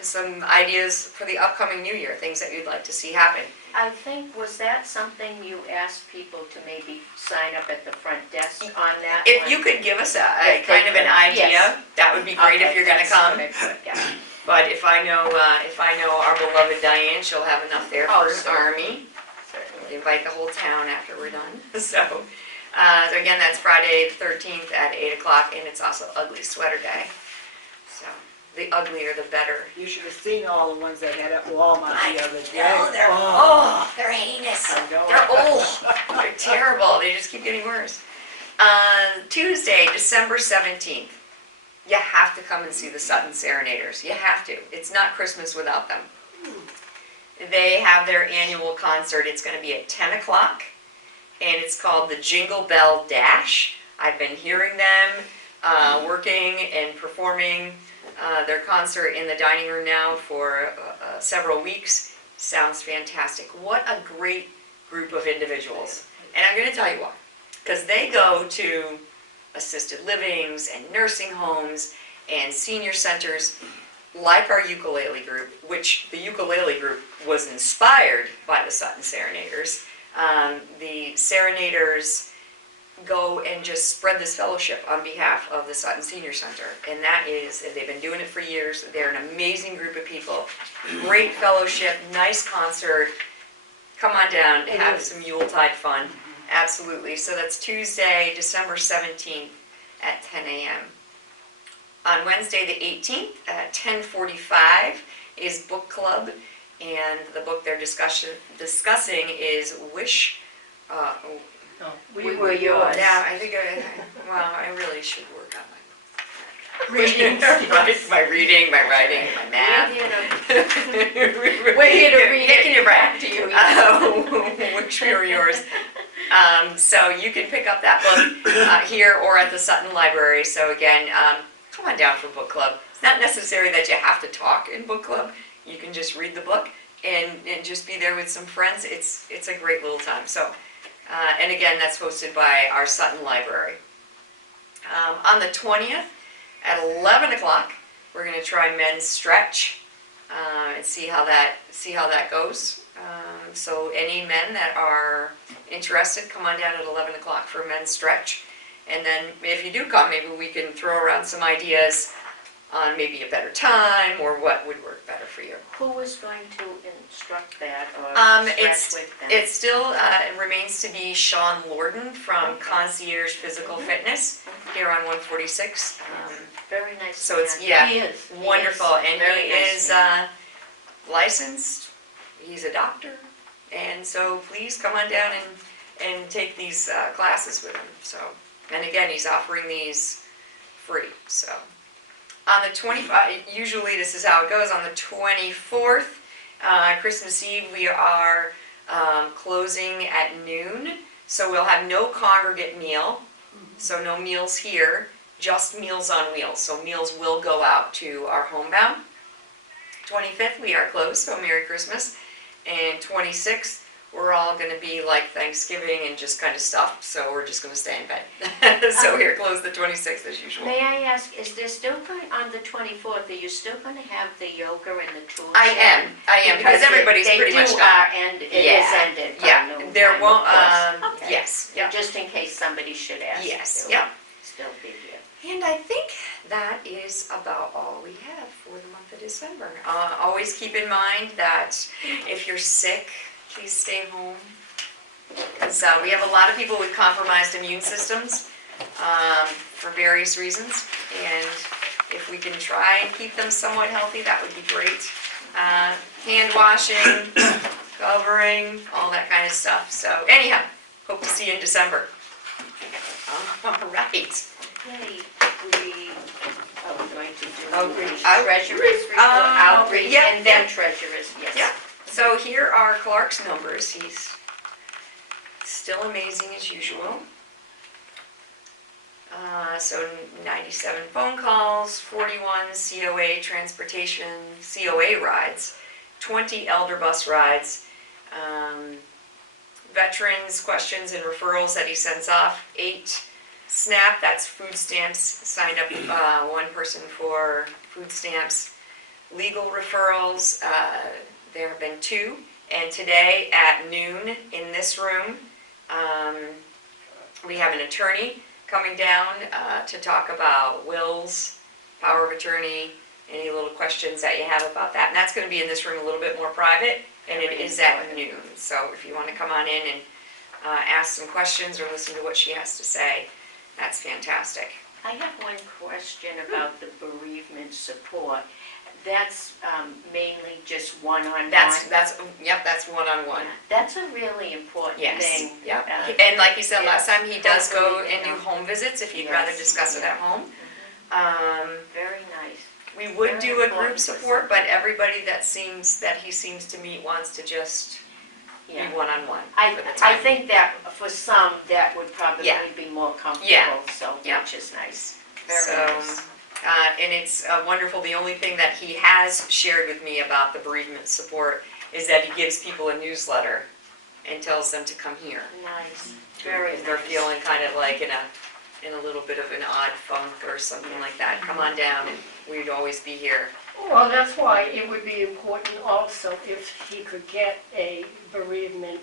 some ideas for the upcoming new year, things that you'd like to see happen. I think, was that something you asked people to maybe sign up at the front desk on that? If one? you could give us a If they kind of an could, idea, yes. that would be great if Okay, you're going to that's come. what I put, yeah. But if I know our beloved Diane, she'll have enough there Oh, for an certainly. army. Certainly. Invite the whole town after we're done. So again, that's Friday the 13th at 8 o'clock, and it's also Ugly Sweater Day. So the uglier the better. You should have seen all the ones they had at Walmart the other day. They're heinous. I know. They're old. They're terrible. They just keep getting worse. Tuesday, December 17th. You have to come and see the Sutton Serenaders. You have to. It's not Christmas without them. They have their annual concert. It's going to be at 10 o'clock, and it's called the Jingle Bell Dash. I've been hearing them working and performing their concert in the dining room now for several weeks. Sounds fantastic. What a great group of individuals. And I'm going to tell you why. Because they go to assisted livings and nursing homes and senior centers like our ukulele group, which the ukulele group was inspired by the Sutton Serenaders. The Serenaders go and just spread this fellowship on behalf of the Sutton Senior Center. And they've been doing it for years. They're an amazing group of people. Great fellowship, nice concert. Come on down, have some Yuletide fun. Absolutely. So that's Tuesday, December 17th at 10 a.m. On Wednesday the 18th at 10:45 is book club, and the book they're discussing is Wish. We were yours. Yeah, I think I really should work on my Reading. right, my reading, my writing, my math. We're here to read Taking it your breath. back to you. Wish we were yours. So you can pick up that book here or at the Sutton Library. So again, come on down for book club. It's not necessary that you have to talk in book club. You can just read the book and just be there with some friends. It's a great little time. So, and again, that's hosted by our Sutton Library. On the 20th at 11 o'clock, we're going to try men's stretch and see how that goes. So any men that are interested, come on down at 11 o'clock for a men's stretch. And then if you do come, maybe we can throw around some ideas on maybe a better time or what would work better for you. Who is going to instruct that or It's stretch with them? It still remains to be Sean Lorden from Concierge Physical Fitness here on 146. Very nice. So it's, man. yeah, He is. He wonderful, is. and Very he nice is man. licensed, he's a doctor, and so please come on down and take these classes with him, so. And again, he's offering these free, so. On the usually this is how it goes, on the 24th, Christmas Eve, we are closing at noon, so we'll have no congregate meal, so no meals here, just Meals on Wheels, so meals will go out to our homebound. 25th, we are closed, so Merry Christmas. And 26th, we're all going to be like Thanksgiving and just kind of stuff, so we're just going to stay in bed. So we're closed the 26th as usual. May I ask, is there still going, on the 24th, are you still going to have the yoga and the tours? I am, because everybody's pretty much gone. It is ended by Yeah, noon there time, won't, of course. Okay. yes, yeah. Just in case somebody should ask. Yes, they'll yeah. Still be here. And I think that is about all we have for the month of December. Always keep in mind that if you're sick, please stay home. Because we have a lot of people with compromised immune systems for various reasons. And if we can try and keep them somewhat healthy, that would be great. Hand washing, covering, all that kind of stuff. So anyhow, hope to see you in December. All right. Okay, we are going to do Outreach. treasurer's report, outreach, yeah, and then yeah. treasurer's, yes. Yeah. So here are Clark's numbers. He's still amazing as usual. So 97 phone calls, 41 COA transportation, COA rides, 20 elder bus rides, veterans questions and referrals that he sends off, 8 SNAP, that's food stamps, signed up one person for food stamps, legal referrals, there have been 2, and today at noon in this room, we have an attorney coming down to talk about wills, power of attorney, any little questions that you have about that. And that's going to be in this room a little bit more private, and it is at noon. So if you want to come on in and ask some questions or listen to what she has to say, that's fantastic. I have one question about the bereavement support. That's mainly just one-on-one? Yep, that's one-on-one. That's a really important Yes, thing. yep. And like you said last time, he does go Hopefully, and do home visits if you'd Yes. rather discuss it at home. Very nice. We would Very do a important group for support, but everybody that he seems to meet wants to just be Yeah. one-on-one I for the time. think that for some, that would probably Yeah. be more comfortable, Yeah. so, Yeah. which is nice. Very So, nice. and it's wonderful. The only thing that he has shared with me about the bereavement support is that he gives people a newsletter and tells them to come here. Nice, very If they're nice. feeling kind of like in a little bit of an odd funk or something like that, come on down and we'd always be here. Well, that's why it would be important also if he could get a bereavement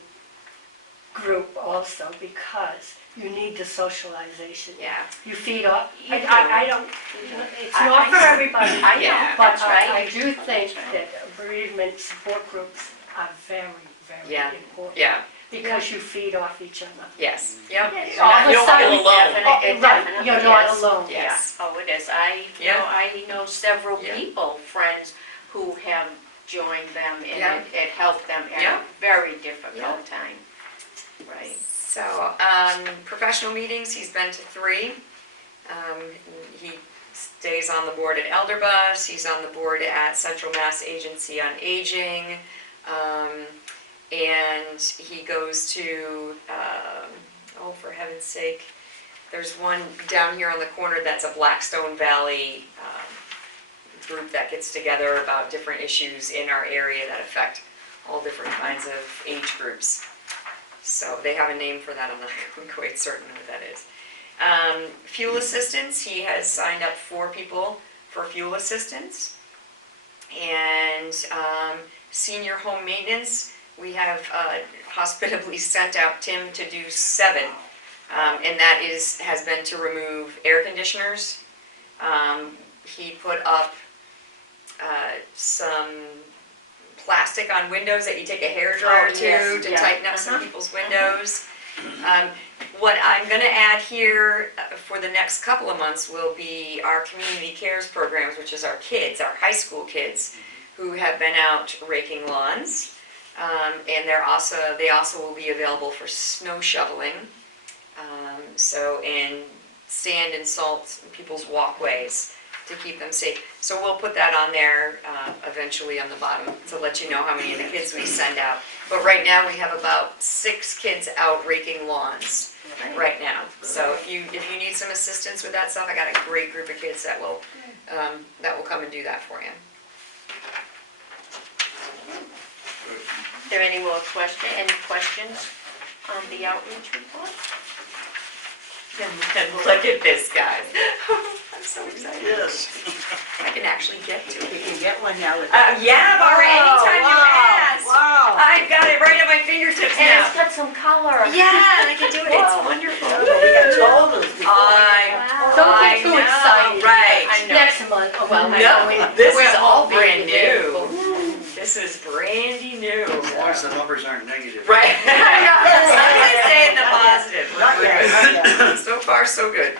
group also, because you need the socialization. Yeah. You feed off, You do. I don't, it's I- not I for know. everybody. I know, Yeah. But that's right. I do think that bereavement support groups are very, Yeah. very important. Yeah, Because you feed off each other. yes, yep. Yeah, all of a You don't sudden- feel alone. Definite- Oh, it right, definitely you're not is. alone. Yeah. Yes, oh, it is. I know several Yeah. people, friends, who have joined them, Yeah. and it helped them at Yeah. a very difficult time. Right. So, professional meetings, he's been to 3. He stays on the board at Elderbus, he's on the board at Central Mass Agency on Aging, and he goes to, oh, for heaven's sake, there's one down here on the corner that's a Blackstone Valley group that gets together about different issues in our area that affect all different kinds of age groups. So they have a name for that, I'm not quite certain what that is. Fuel assistance, he has signed up 4 people for fuel assistance. And senior home maintenance, we have hospitably sent out Tim to do 7, and that has been to remove air conditioners. He put up some plastic on windows that you take a hairdryer yes, to yeah. tighten up some people's windows. What I'm going to add here for the next couple of months will be our community cares programs, which is our kids, our high school kids, who have been out raking lawns. And they also will be available for snow shoveling. And sand and salt in people's walkways to keep them safe. So we'll put that on there eventually on the bottom to let you know how many of the kids we send out. But right now we have about 6 kids out raking lawns right now. So if you need some assistance with that stuff, I got a great group of kids that will come and do that for you. Is there any any questions on the outreach report? And look at this, guys. I'm so excited. Yes. I can actually get to You it. can get one now with Yeah, Barbara, anytime you ask. Wow. I've got it right at my fingertips And now. it's got some color. Yeah, I can do it. It's Whoa. wonderful. We got told us before. Wow. Don't I get too know, excited. right. I know. Next month, oh, well, I know No, it- this we're is all hoping brand it is. new. This is brandy new. As long as the numbers aren't negative. Right. I know. As long as I say in the positive, Not we're yet, good. not yet. So far, so good.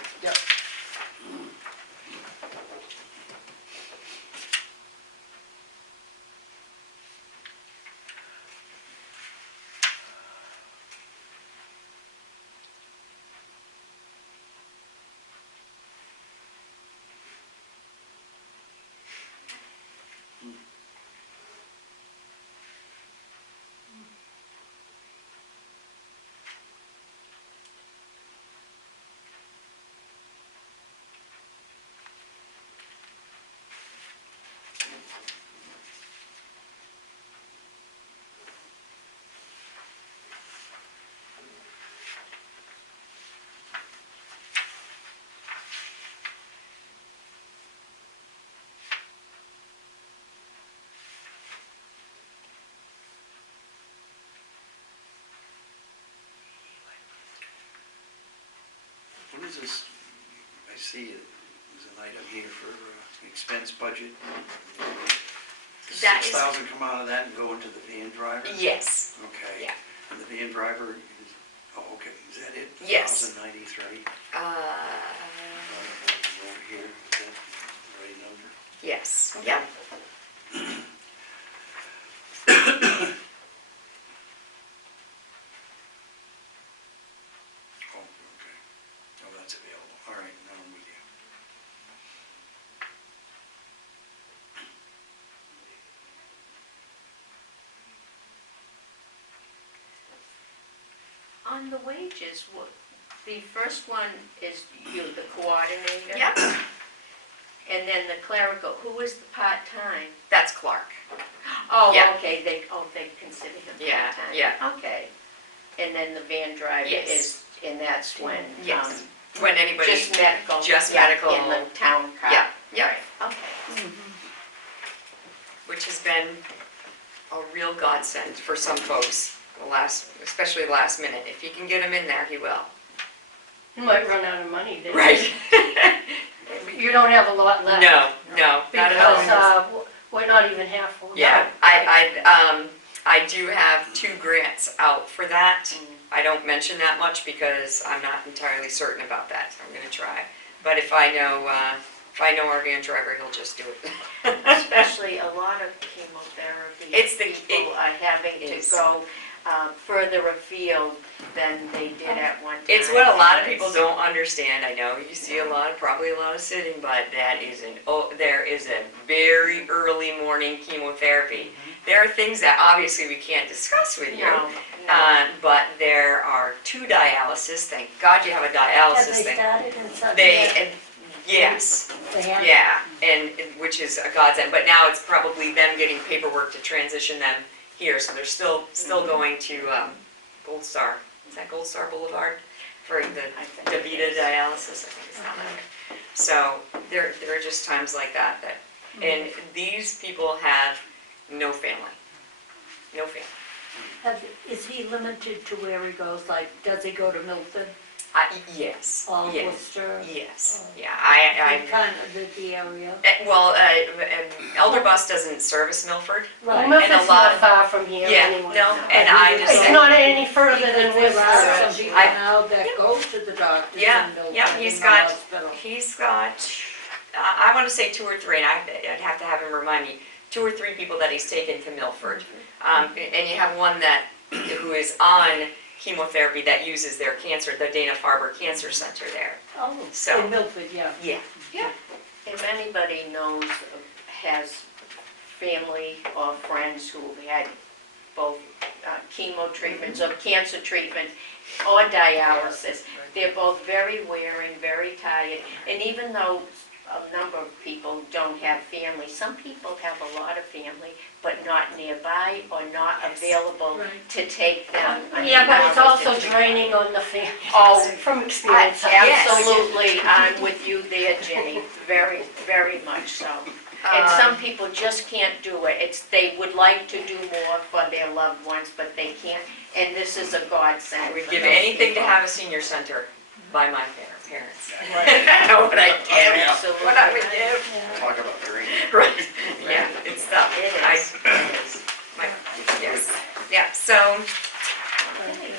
What is this? I see there's an item here for expense budget. That is- 6,000 come out of that and go into the van driver? Yes. Okay. Yeah. And the van driver is, oh, okay, is that it? Yes. 1,093? Over here, is that the right number? Yes. Yeah. Oh, okay. Oh, that's available. All right, now I'm with you. On the wages, the first one is you, the coordinator. Yep. And then the clerical, who is the part-time? That's Clark. Oh, Yeah. okay, they consider him Yeah, part-time. yeah. Okay. And then the van driver Yes. is, and that's when, Yes. When anybody. just medical. Just yeah, medical. In the town car. Yeah, yeah. Right, okay. Which has been a real godsend for some folks, especially last minute. If you can get him in there, he will. You might run out of money then. Right. You don't have a lot left. No, not at all. Because we're not even half full. Yeah, I do have 2 grants out for that. I don't mention that much because I'm not entirely certain about that, so I'm gonna try. But if I know our van driver, he'll just do it. Especially a lot of chemotherapy. People are having to is. go further afield than they did at one time. It's what a lot of people don't understand. I know you see probably a lot of sitting, but there is a very early morning chemotherapy. There are things that obviously we can't discuss with you. No, But there are 2 dialysis. Thank God you have a Have dialysis they thing. started in Sutton? Yes, They have? yeah, and which is a godsend. But now it's probably them getting paperwork to transition them here. So they're still going to Gold Star. Is that Gold Star Boulevard for the I think it DaVita is. dialysis? I think it's down there. So there are just times like that and these people have no family. Is he limited to where he goes, like, does he go to Milford Yes, or yes, Worcester? yes, yeah, Kind of the area. well, Elder Bus doesn't service Milford. Right. Milford's lot not of- far from here Yeah, anyway. no, and I just It's said, not any further than There are some Worcester. people I- now that go to the doctors Yeah, in Milford yeah, in he's the got- hospital. he's got, I want to say 2 or 3, and I'd have to have him remind me, 2 or 3 people that he's taken to Milford. And you have one who is on chemotherapy that uses their cancer, the Dana-Farber Cancer Center there. Oh, So- in Milford, yeah. Yeah. If anybody knows, has family or friends who have had both chemo treatments or cancer treatment or dialysis, they're both very wearing, very tired, and even though a number of people don't have family, some people have a lot of family, but not nearby or not available Right. to take them. Yeah, but it's also to- draining on the family. Oh, From experience. Yes. Absolutely, I'm with you there, Jenny, very, very much so. And some people just can't do it. They would like to do more for their loved ones, but they can't, and this is a godsend. I would for give those anything to people. have a senior center by my parents. I know what I'd give, Absolutely. what I would give. Yeah. Talk about the rain. Right, yeah, it's tough. It is. Yes, yeah, so,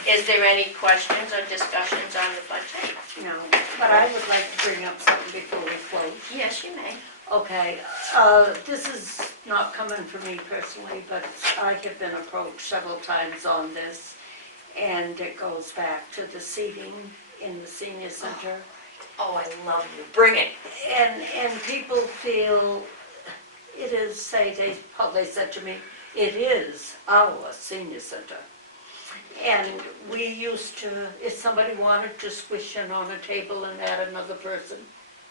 Is there any questions or discussions on the budget? No, but I would like to bring up something before we close. Yes, you may. Okay, this is not coming from me personally, but I have been approached several times on this, and it goes back to the seating in the senior center. oh, I love you, bring it. And people feel it is, they said to me, it is our senior center. And we used to, if somebody wanted to squish in on a table and add another person,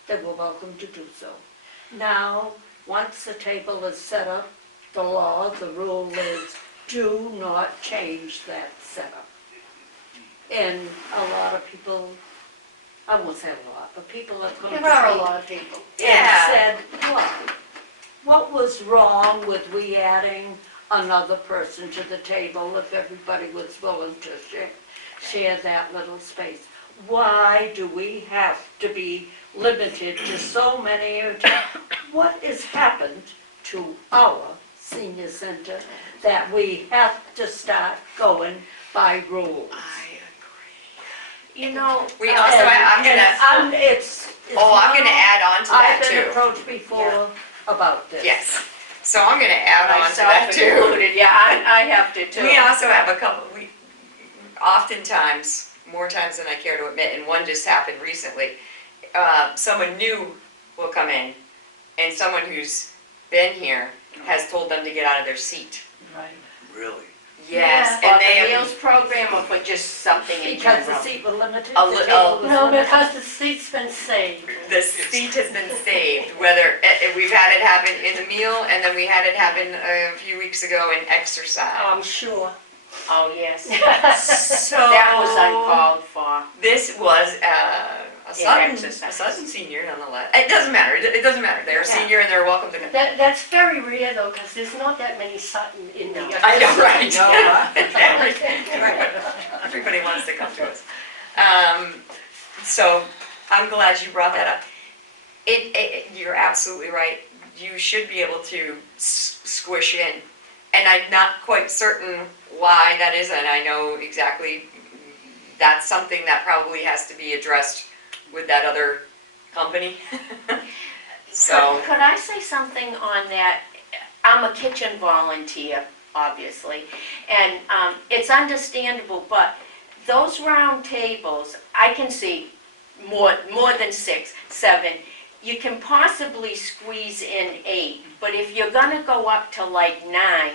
they were welcome to do so. Now, once the table is set up, the law, the rule is, do not change that setup. And a lot of people, I won't say a lot, but people have come to me. There are a lot of people. Yeah. And said, what was wrong with we adding another person to the table if everybody was willing to share that little space? Why do we have to be limited to so many? What has happened to our senior center that we have to start going by rules? I You know, agree. We also, I'm gonna, It's I'm gonna add on to that I've been too. approached before about this. Yes, so I'm gonna add on to that myself too. included, yeah, I have to too. We also have a couple, oftentimes, more times than I care to admit, and one just happened recently, someone new will come in, and someone who's been here has told them to get out of their seat. Right. Really? Yes, For and they the have, meals program or for just something in Because the general? seat was limited? A the li- table was No, limited? because the seat's been saved. the seat has been saved, whether, we've had it happen in the meal, and then we had it happen a few weeks ago in exercise. I'm sure. Oh, yes. So. That was uncalled for. This was a Sutton, exercise. a Sutton senior nonetheless. It doesn't matter, it doesn't matter, they're a Yeah. senior and they're welcome to come. That's very rare though, because there's not that many Sutton in the. I know, right? No, huh? Everybody wants to come to us. So, I'm glad you brought that up. You're absolutely right. You should be able to squish in. And I'm not quite certain why that is, and I know exactly that's something that probably has to be addressed with that other company. So, Could I say something on that? I'm a kitchen volunteer, obviously, and it's understandable, but those round tables, I can see more than 6, 7. You can possibly squeeze in 8, but if you're gonna go up to like 9,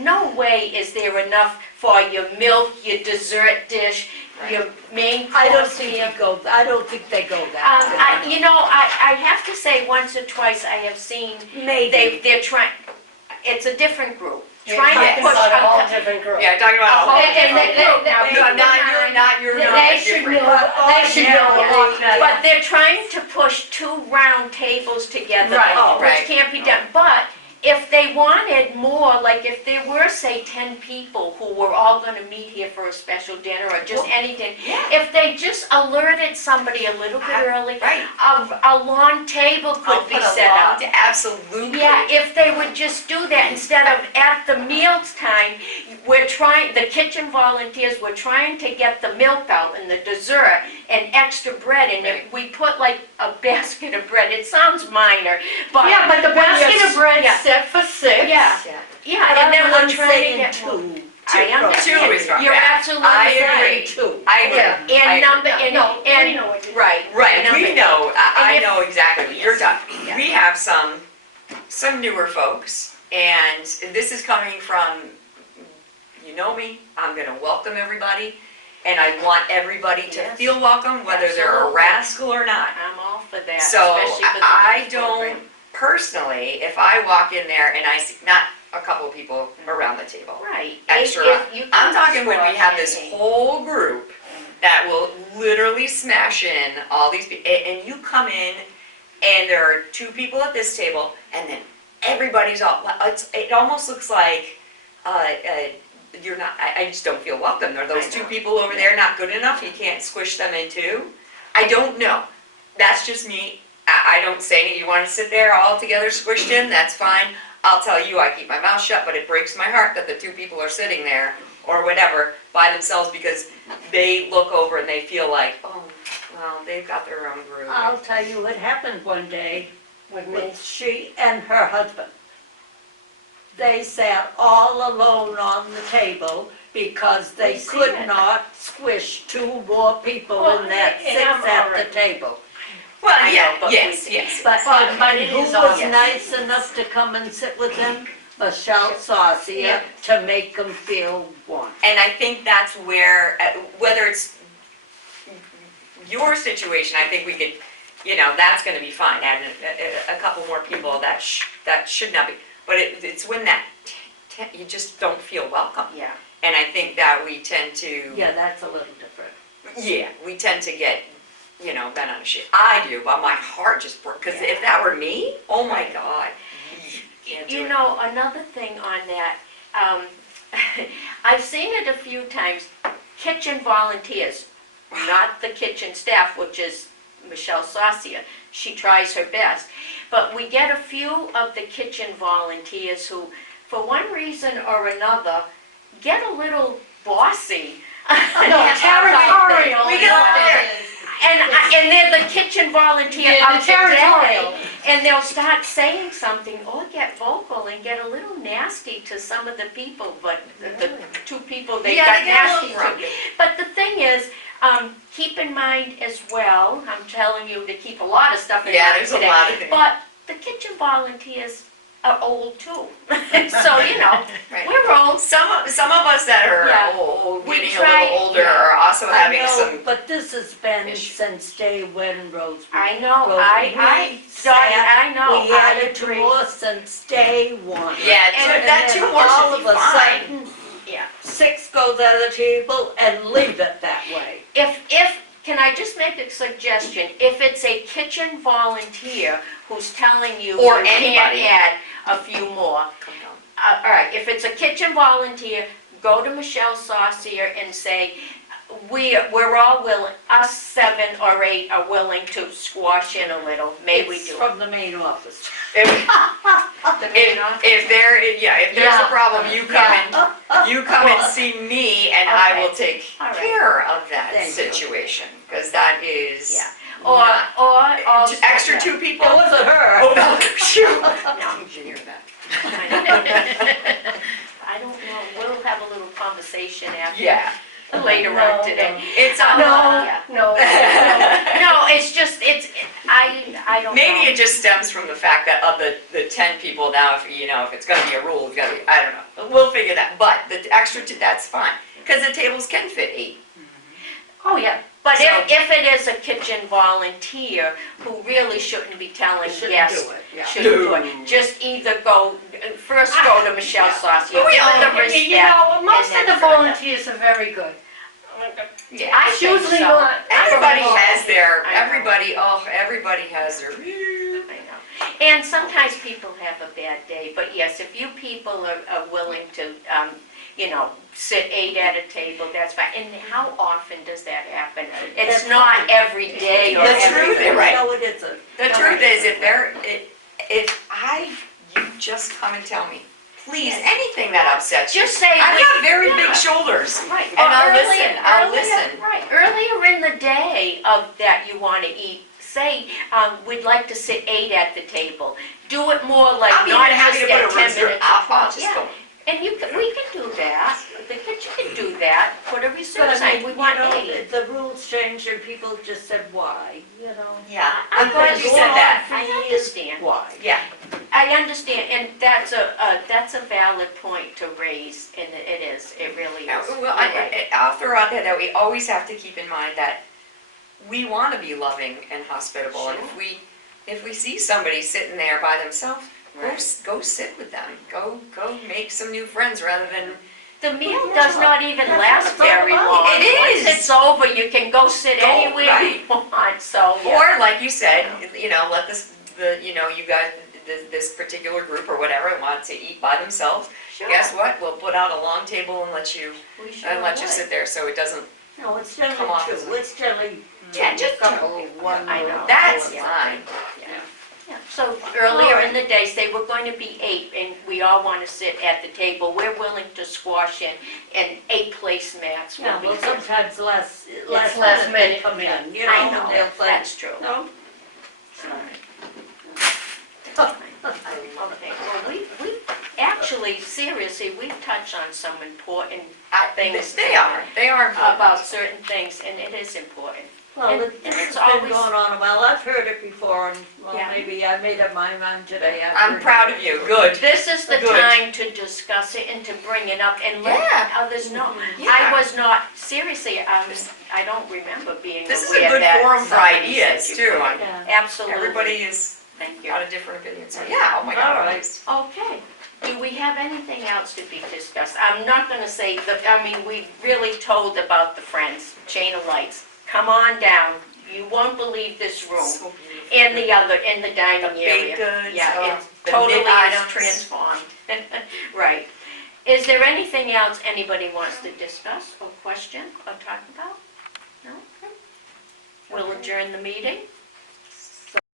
no way is there enough for your milk, your dessert dish, your main course I don't think meal. I don't think they go that I have to say, once or twice I have seen, far. Maybe. they're trying, it's a different group, You're trying to talking push. about a whole a- different group. yeah, talking about a whole And different they- group. they- No, not your They should different. know, they should know a lot better. But they're trying to push 2 round tables together, Right. Oh, right. which can't be done. But if they wanted more, like if there were, say, 10 people who were all gonna meet here for a special dinner or just anything, Yeah. if they just alerted somebody a little bit early, Right. a long table I'll could be put a set up. long- Absolutely. Yeah, if they would just do that, instead of at the meals time, the kitchen volunteers, we're trying to get the milk out and the dessert and extra bread, and if we put like a basket of bread, it sounds minor, but. Yeah, but the basket of bread's Yeah. set for 6. Yeah, Yeah. yeah, and then I'm we're trying to saying get more. two. I understand. Two is right. You're Yeah. absolutely I right. agree. Two. I agree. Yeah. I And agree. number, No, we and, know what you. right. Right, and we number- know, I and if- know exactly, you're done. Yeah. We have some newer folks, and this is coming from, you know me, I'm gonna welcome everybody, and I want everybody to Yes. feel welcome, whether they're a Absolutely. rascal or not. I'm all for that, So, especially for the I youth program. don't, personally, if I walk in there and I see, not a couple of people around the table, Right. extra. If you I'm can talking when we squash have this any- whole group that will literally smash in all these people, and you come in and there are 2 people at this table, and then everybody's all, it almost looks like, you're not, I just don't feel welcome. Are those I 2 know. people over there not good enough? You can't squish them in 2? I don't know. That's just me. I don't say, you wanna sit there all together squished in, that's fine. I'll tell you, I keep my mouth shut, but it breaks my heart that the 2 people are sitting there, or whatever, by themselves, because they look over and they feel like, oh, well, they've got their own group. I'll tell you what happened one day With me. with she and her husband. They sat all alone on the table because they We've seen could it. not squish 2 more people Well, in that and 6 I'm at the already- table. Well, I know, yeah, but yes, we- yes. But, But it who is was awesome. nice enough to come and sit with them? Michelle Saucier, Yeah. to make them feel wanted. And I think that's where, whether it's your situation, I think we could, that's gonna be fine, add a couple more people, that should not be. But it's when that, you just don't feel welcome. Yeah. And I think that we tend to, Yeah, that's a little different. yeah, we tend to get, bent on a shit. I do, but my heart just broke, because if that were me, oh my God. Can't do You it. know, another thing on that, I've seen it a few times, kitchen volunteers, not the kitchen staff, which is Michelle Saucier. She tries her best. But we get a few of the kitchen volunteers who, for one reason or another, get a little bossy. No, territorial. We is get what there. it is. And they're the kitchen volunteer Yeah, of the the territorial. day. And they'll start saying something or get vocal and get a little nasty to some of the people, but the 2 people they Yeah, got they get a nasty little to. grumpy. But the thing is, keep in mind as well, I'm telling you to keep a lot of stuff in Yeah, mind there's a today. lot of things. But the kitchen volunteers are old too. So, Right. we're old. Some of us that are Yeah. old, We getting a try- little older, yeah. are also I having know, some. but this has been issues. since day when, Rose. I know, Well, I, we Dottie, sat- I know, We I added 2 agree. more since day 1. Yeah, And that then 2 more all should be of a fine. sudden, Yeah. 6 goes at a table and leave it that way. Can I just make a suggestion? If it's a kitchen volunteer who's telling you Or you can't anybody. add a few more, all right, if it's a kitchen volunteer, go to Michelle Saucier and say, we're all willing, us 7 or 8 are willing to squash in a little, may we It's do it? from the main office. If, The main office? if there's Yeah. a problem, you come and see me, and I will take All right. care of that Thank you. situation, because that is. Yeah. Or also. Extra 2 people? It wasn't her. Oh, no, shoot. No. Did you hear that? I don't know, we'll have a little conversation after, Yeah. later No, on today. It's, Yeah. No, No, it's just, I don't know. maybe it just stems from the fact that of the 10 people now, if it's gonna be a rule, it's gotta be, I don't know. We'll figure that, but the extra 2, that's fine, because the tables can fit 8. Oh, yeah, but So- if it is a kitchen volunteer who really shouldn't be telling Shouldn't guests, do it, yeah. shouldn't do No. it, just either first go to Michelle Saucier, But we give all- her the You respect. know, most and of the then- volunteers are very good. Yeah. I It's think usually so. not. Everybody I know. has their, I know. everybody has their. I know. And sometimes people have a bad day, but yes, if you people are willing to, sit 8 at a table, that's fine. And how often does that happen? It's not every day or The every truth is, right. No, it isn't. The truth is, you just come and tell me, please, anything that upsets you. Just say, I've got very yeah. big shoulders. Right. And I'll Or listen, I'll earlier- listen. Right, earlier in the day of that you want to eat, say, we'd like to sit 8 at the table. Do it more like I'm not even happy just to put at a 10 reserve, minutes. I'll just Yeah. go. And we can do that, the kitchen can do that, put a But reserve I sign, mean, we you want know, 8. the rules changed and people just said, why, Yeah, I'm glad you Go said on that. for I years, understand. Why? Yeah, I understand, and that's a valid point to raise, and it is, it really is. well, You're right. I'll throw out there that we always have to keep in mind that we want to be loving and hospitable. And if we see somebody sitting there by themselves, go sit with them. Go make some new friends rather than. The meal Yeah. does not even That's last what it's all very about. long. It Once is. it's over, you can go sit Go, anywhere right. you want, so, yeah. Or like you said, let you guys, this particular group or whatever want to eat by themselves. Sure. Guess what? We'll put out a long table and let you We sure would. sit there so it doesn't. No, it's Come generally off two, as a- it's generally Yeah, a just couple, one. I know. or That's two. Yeah. fine. Yeah. So earlier in the day, say we're going to be 8, and we all want to sit at the table, we're willing to squash in, and 8 placemats Yeah, will be well, there. sometimes last last minute minute, they come yeah. in, I and know, they'll say, that's true. no, Okay, well, we actually, seriously, we've touched on some important things. They are important. About certain things, and it is important. well, And this it's has been always- going on a while, I've heard it before, and, well, Yeah. maybe I made up my mind today. I'm proud of you. Good. This is the Good. time to discuss it and to bring it up and let Yeah. others know. Yeah. I was not, seriously, I don't remember being This is a aware good that forum for somebody ideas, said you too. could. Yeah. Absolutely. Everybody is Thank you. got a different opinion. So yeah. Oh my God. All right. always. Okay, do we have anything else to be discussed? I'm not gonna say, we really told about the Friends, chain of lights. Come on down, you won't believe this room, So beautiful. and the dining The area. baked goods, Yeah, it's the totally knit is items. transformed. Right. Is there anything else anybody wants to discuss or question or talk about? No? We'll adjourn the meeting.